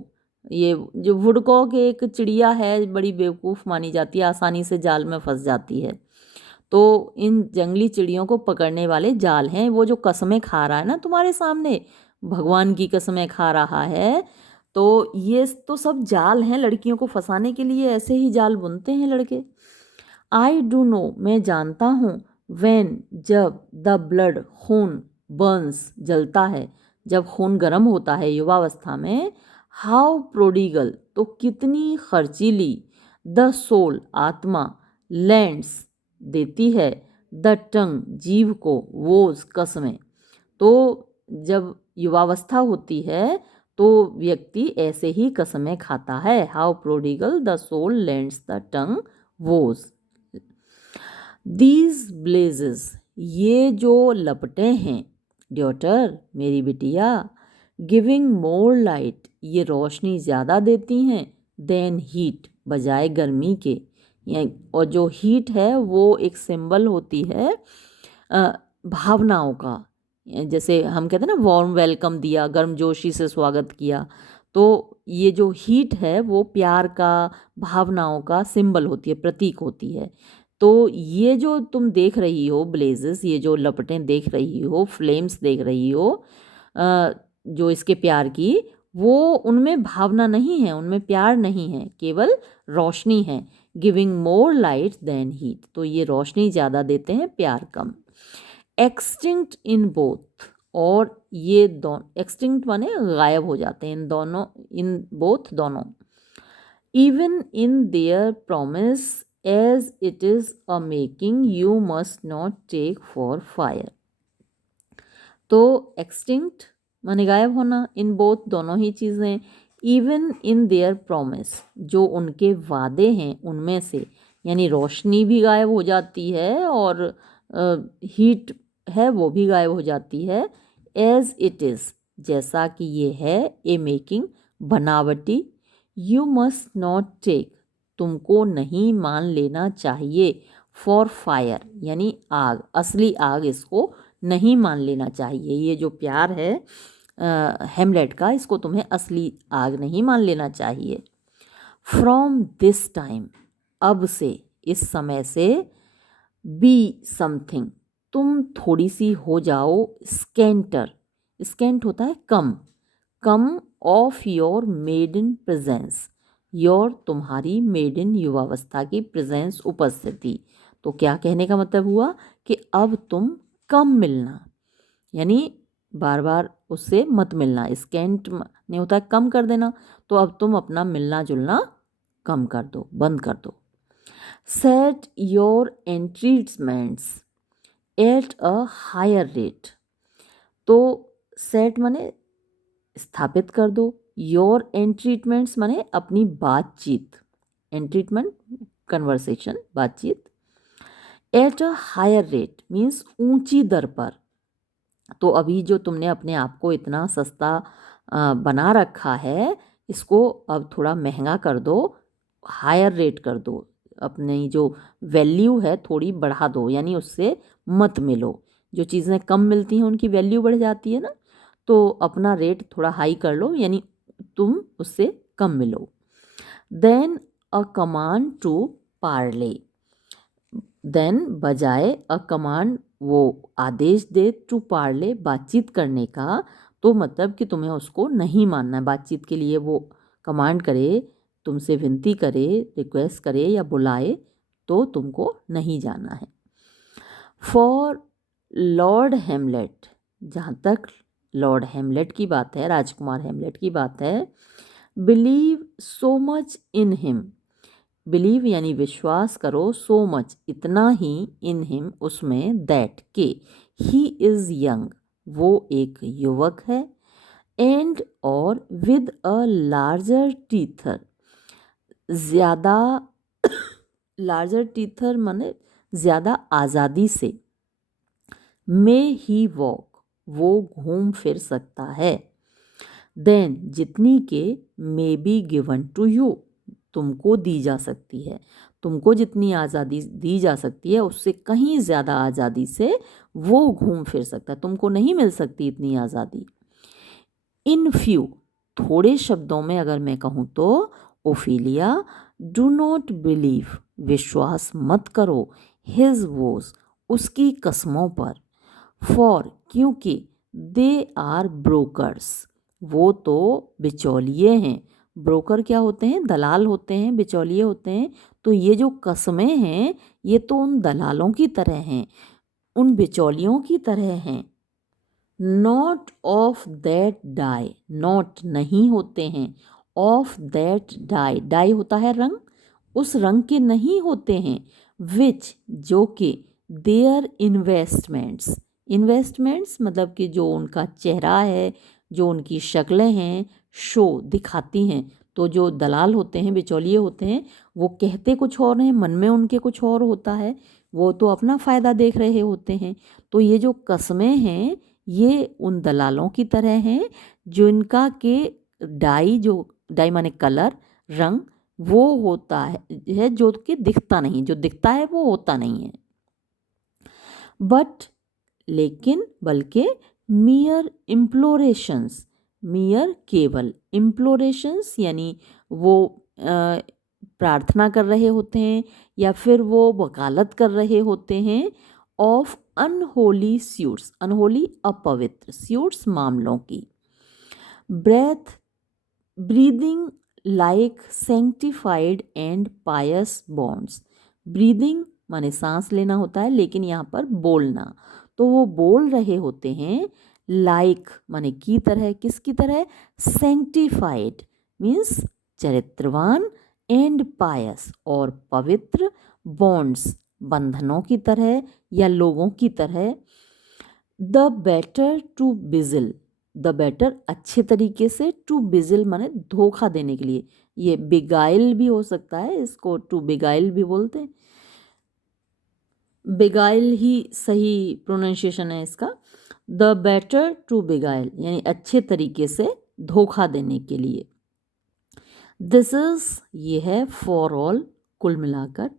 ये जो वुडकॉक एक चिड़िया है बड़ी बेवकूफ़ मानी जाती है, आसानी से जाल में फंस जाती है, तो इन जंगली चिड़ियों को पकड़ने वाले जाल हैं। वो जो कसमें खा रहा है ना तुम्हारे सामने, भगवान की कसमें खा रहा है, तो ये तो सब जाल हैं, लड़कियों को फंसाने के लिए ऐसे ही जाल बुनते हैं लड़के। आई डू नो, मैं जानता हूँ, वेन, जब, द ब्लड, खून, बर्न्स, जलता है, जब खून गर्म होता है युवावस्था में, हाउ प्रोडिगल, तो कितनी खर्चीली, द सोल, आत्मा, लैंड्स, देती है, द टंग, जीभ को, वोज, कसमें, तो जब युवावस्था होती है तो व्यक्ति ऐसे ही कसमें खाता है, how prodigal the soul lends the tongue vows. These blazes, ये जो लपटें हैं, ड्यूटर, मेरी बिटिया, गिविंग मोर लाइट, ये रोशनी ज़्यादा देती हैं, देन हीट, बजाय गर्मी के, और जो हीट है वो एक सिंबल होती है भावनाओं का, जैसे हम कहते हैं ना वार्म वेलकम दिया, गर्मजोशी से स्वागत किया, तो ये जो हीट है वो प्यार का, भावनाओं का सिंबल होती है, प्रतीक होती है। तो ये जो तुम देख रही हो ब्लेजेस, ये जो लपटें देख रही हो, फ्लेम्स देख रही हो, जो इसके प्यार की, वो उनमें भावना नहीं है, उनमें प्यार नहीं है, केवल रोशनी है। Giving more light than heat, तो ये रोशनी ज़्यादा देते हैं, प्यार कम। एक्सटिंक्ट इन बोथ, और ये दोनों एक्सटिंक्ट माने गायब हो जाते हैं, इन दोनों, इन बोथ दोनों। Even in their promise as it is a making you must not take for fire. तो एक्सटिंक्ट माने गायब होना, इन बोथ दोनों ही चीज़ें। इवन इन देयर प्रोमिस, जो उनके वादे हैं उनमें से, यानी रोशनी भी गायब हो जाती है और हीट है वो भी गायब हो जाती है। एज इट इज़, जैसा कि ये है, ए मेकिंग बनावटी। यू मस्ट नॉट टेक, तुमको नहीं मान लेना चाहिए। फॉर फायर यानी आग, असली आग इसको नहीं मान लेना चाहिए। ये जो प्यार है हेमलेट का, इसको तुम्हें असली आग नहीं मान लेना चाहिए। फ्रॉम दिस टाइम, अब से, इस समय से। बी समथिंग, तुम थोड़ी सी हो जाओ स्केंटर, स्केंट होता है कम, कम of your maiden presence, your तुम्हारी मेडन युवावस्था की प्रेजेंस उपस्थिति। तो क्या कहने का मतलब हुआ कि अब तुम कम मिलना, यानी बार बार उससे मत मिलना। स्केंट नहीं होता है कम कर देना, तो अब तुम अपना मिलना जुलना कम कर दो, बंद कर दो। Set your entreatments at a higher rate, तो सेट माने स्थापित कर दो, योर एंट्रीटमेंट्स माने अपनी बातचीत, एंट्रीटमेंट कन्वर्सेशन, बातचीत। At a higher rate means ऊंची दर पर। तो अभी जो तुमने अपने आप को इतना सस्ता बना रखा है, इसको अब थोड़ा महंगा कर दो, हायर रेट कर दो, अपनी जो वैल्यू है थोड़ी बढ़ा दो, यानी उससे मत मिलो। जो चीज़ें कम मिलती हैं उनकी वैल्यू बढ़ जाती है ना, तो अपना रेट थोड़ा हाई कर लो, यानी तुम उससे कम मिलो। Than a command to parley, than बजाय अ कमांड, वो आदेश दे, टू पार्ले बातचीत करने का, तो मतलब कि तुम्हें उसको नहीं मानना है। बातचीत के लिए वो कमांड करे, तुमसे विनती करे, रिक्वेस्ट करे या बुलाए, तो तुमको नहीं जाना है। फॉर लॉर्ड हेमलेट, जहाँ तक लॉर्ड हेमलेट की बात है, राजकुमार हेमलेट की बात है, believe so much in him, believe यानी विश्वास करो, सो मच इतना ही, इन हिम उसमें, दैट के, ही इज़ यंग वो एक युवक है, एंड और विद अ लार्जर टीथर, ज़्यादा लार्जर टीथर माने ज़्यादा आज़ादी से, मे ही वॉक वो घूम फिर सकता है, देन जितनी के may be given to you तुमको दी जा सकती है, तुमको जितनी आज़ादी दी जा सकती है उससे कहीं ज़्यादा आज़ादी से वो घूम फिर सकता है, तुमको नहीं मिल सकती इतनी आज़ादी। इन फ्यू, थोड़े शब्दों में अगर मैं कहूँ तो, ओफिलिया, डू नॉट बिलीव विश्वास मत करो, हिज वोज उसकी कस्मों पर, फॉर क्योंकि, दे आर ब्रोकर्स वो तो बिचौलिए हैं। ब्रोकर क्या होते हैं? दलाल होते हैं, बिचौलिए होते हैं। तो ये जो कस्में हैं ये तो उन दलालों की तरह हैं, उन बिचौलियों की तरह हैं। Not of that dye, not नहीं होते हैं, ऑफ दैट डाई, डाई होता है रंग, उस रंग के नहीं होते हैं, विच जो कि, देयर इन्वेस्टमेंट्स, इन्वेस्टमेंट्स मतलब कि जो उनका चेहरा है, जो उनकी शक्लें हैं, शो दिखाती हैं। तो जो दलाल होते हैं, बिचौलिए होते हैं, वो कहते कुछ और हैं, मन में उनके कुछ और होता है, वो तो अपना फ़ायदा देख रहे होते हैं। तो ये जो कस्में हैं ये उन दलालों की तरह हैं, जिनका के डाई, जो डाई माने कलर, रंग, वो होता है जो कि दिखता नहीं, जो दिखता है वो होता नहीं है। बट लेकिन, बल्कि, मियर इम्प्लोरेशंस, मियर केवल, इम्प्लोरेशंस यानी वो प्रार्थना कर रहे होते हैं या फिर वो वकालत कर रहे होते हैं, ऑफ अनहोली स्यूट्स, अनहोली अपवित्र, स्यूट्स मामलों की। Breath, breathing like sanctified and pious bonds. Breathing माने सांस लेना होता है, लेकिन यहाँ पर बोलना, तो वो बोल रहे होते हैं लाइक माने की तरह, किसकी तरह, सेंक्टिफाइड मीन्स चरित्रवान, एंड पायस और पवित्र, बॉन्ड्स बंधनों की तरह या लोगों की तरह। The better to beguile, the better अच्छे तरीके से, टू बिजिल माने धोखा देने के लिए, ये बिगाइल भी हो सकता है, इसको टू बिगाइल भी बोलते हैं, बिगाइल ही सही प्रोनाउंसिएशन है इसका। द बेटर टू बिगाइल यानी अच्छे तरीके से धोखा देने के लिए। दिस इज, ये है फॉर ऑल, कुल मिलाकर।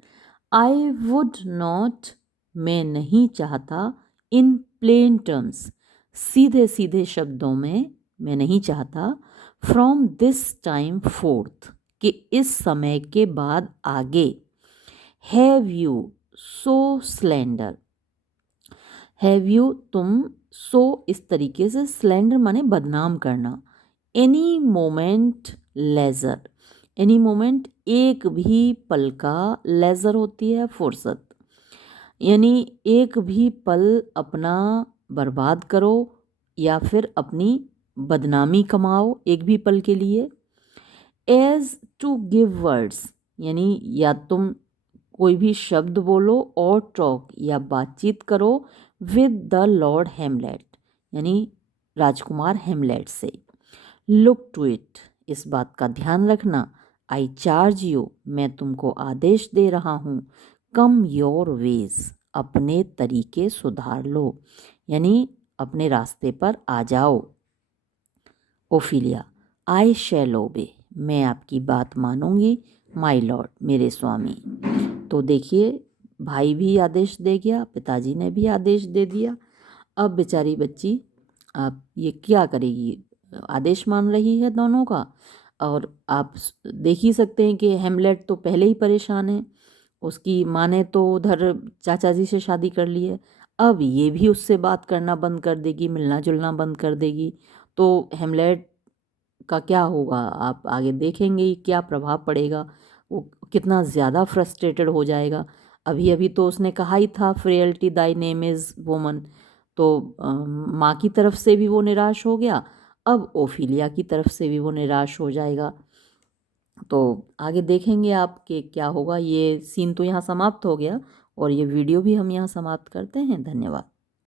आई वुड नॉट, मैं नहीं चाहता, इन प्लेन टर्म्स, सीधे सीधे शब्दों में मैं नहीं चाहता, फ्रॉम दिस टाइम फोर्थ, कि इस समय के बाद आगे, have you, so slander, have you तुम, सो इस तरीके से, स्लेंडर माने बदनाम करना, any moment leisure, any moment एक भी पल का, लेजर होती है फुर्सत, यानी एक भी पल अपना बर्बाद करो या फिर अपनी बदनामी कमाओ एक भी पल के लिए। एज टू गिव वर्ड्स, यानी या तुम कोई भी शब्द बोलो, और टॉक या बातचीत करो, विद द लॉर्ड हेमलेट, यानी राजकुमार हेमलेट से। लुक टू इट, इस बात का ध्यान रखना, आई चार्ज यू, मैं तुमको आदेश दे रहा हूँ, कम योर वेज, अपने तरीके सुधार लो, यानी अपने रास्ते पर आ जाओ। ओफिलिया, आई शैल ओबे, मैं आपकी बात मानूंगी, माई लॉर्ड, मेरे स्वामी। तो देखिए, भाई भी आदेश दे गया, पिताजी ने भी आदेश दे दिया। अब बेचारी बच्ची आप ये क्या करेगी, आदेश मान रही है दोनों का, और आप देख ही सकते हैं कि हेमलेट तो पहले ही परेशान है, उसकी माँ ने तो उधर चाचा जी से शादी कर ली है, अब ये भी उससे बात करना बंद कर देगी, मिलना जुलना बंद कर देगी, तो हेमलेट का क्या होगा, आप आगे देखेंगे ही क्या प्रभाव पड़ेगा, वो कितना ज़्यादा फ्रस्ट्रेटेड हो जाएगा। अभी अभी तो उसने कहा ही था, फ्रेयल्टी दाई नेम इज़ वुमन, तो माँ की तरफ से भी वो निराश हो गया, अब ओफिलिया की तरफ से भी वो निराश हो जाएगा। तो आगे देखेंगे आप कि क्या होगा। ये सीन तो यहाँ समाप्त हो गया और ये वीडियो भी हम यहाँ समाप्त करते हैं। धन्यवाद।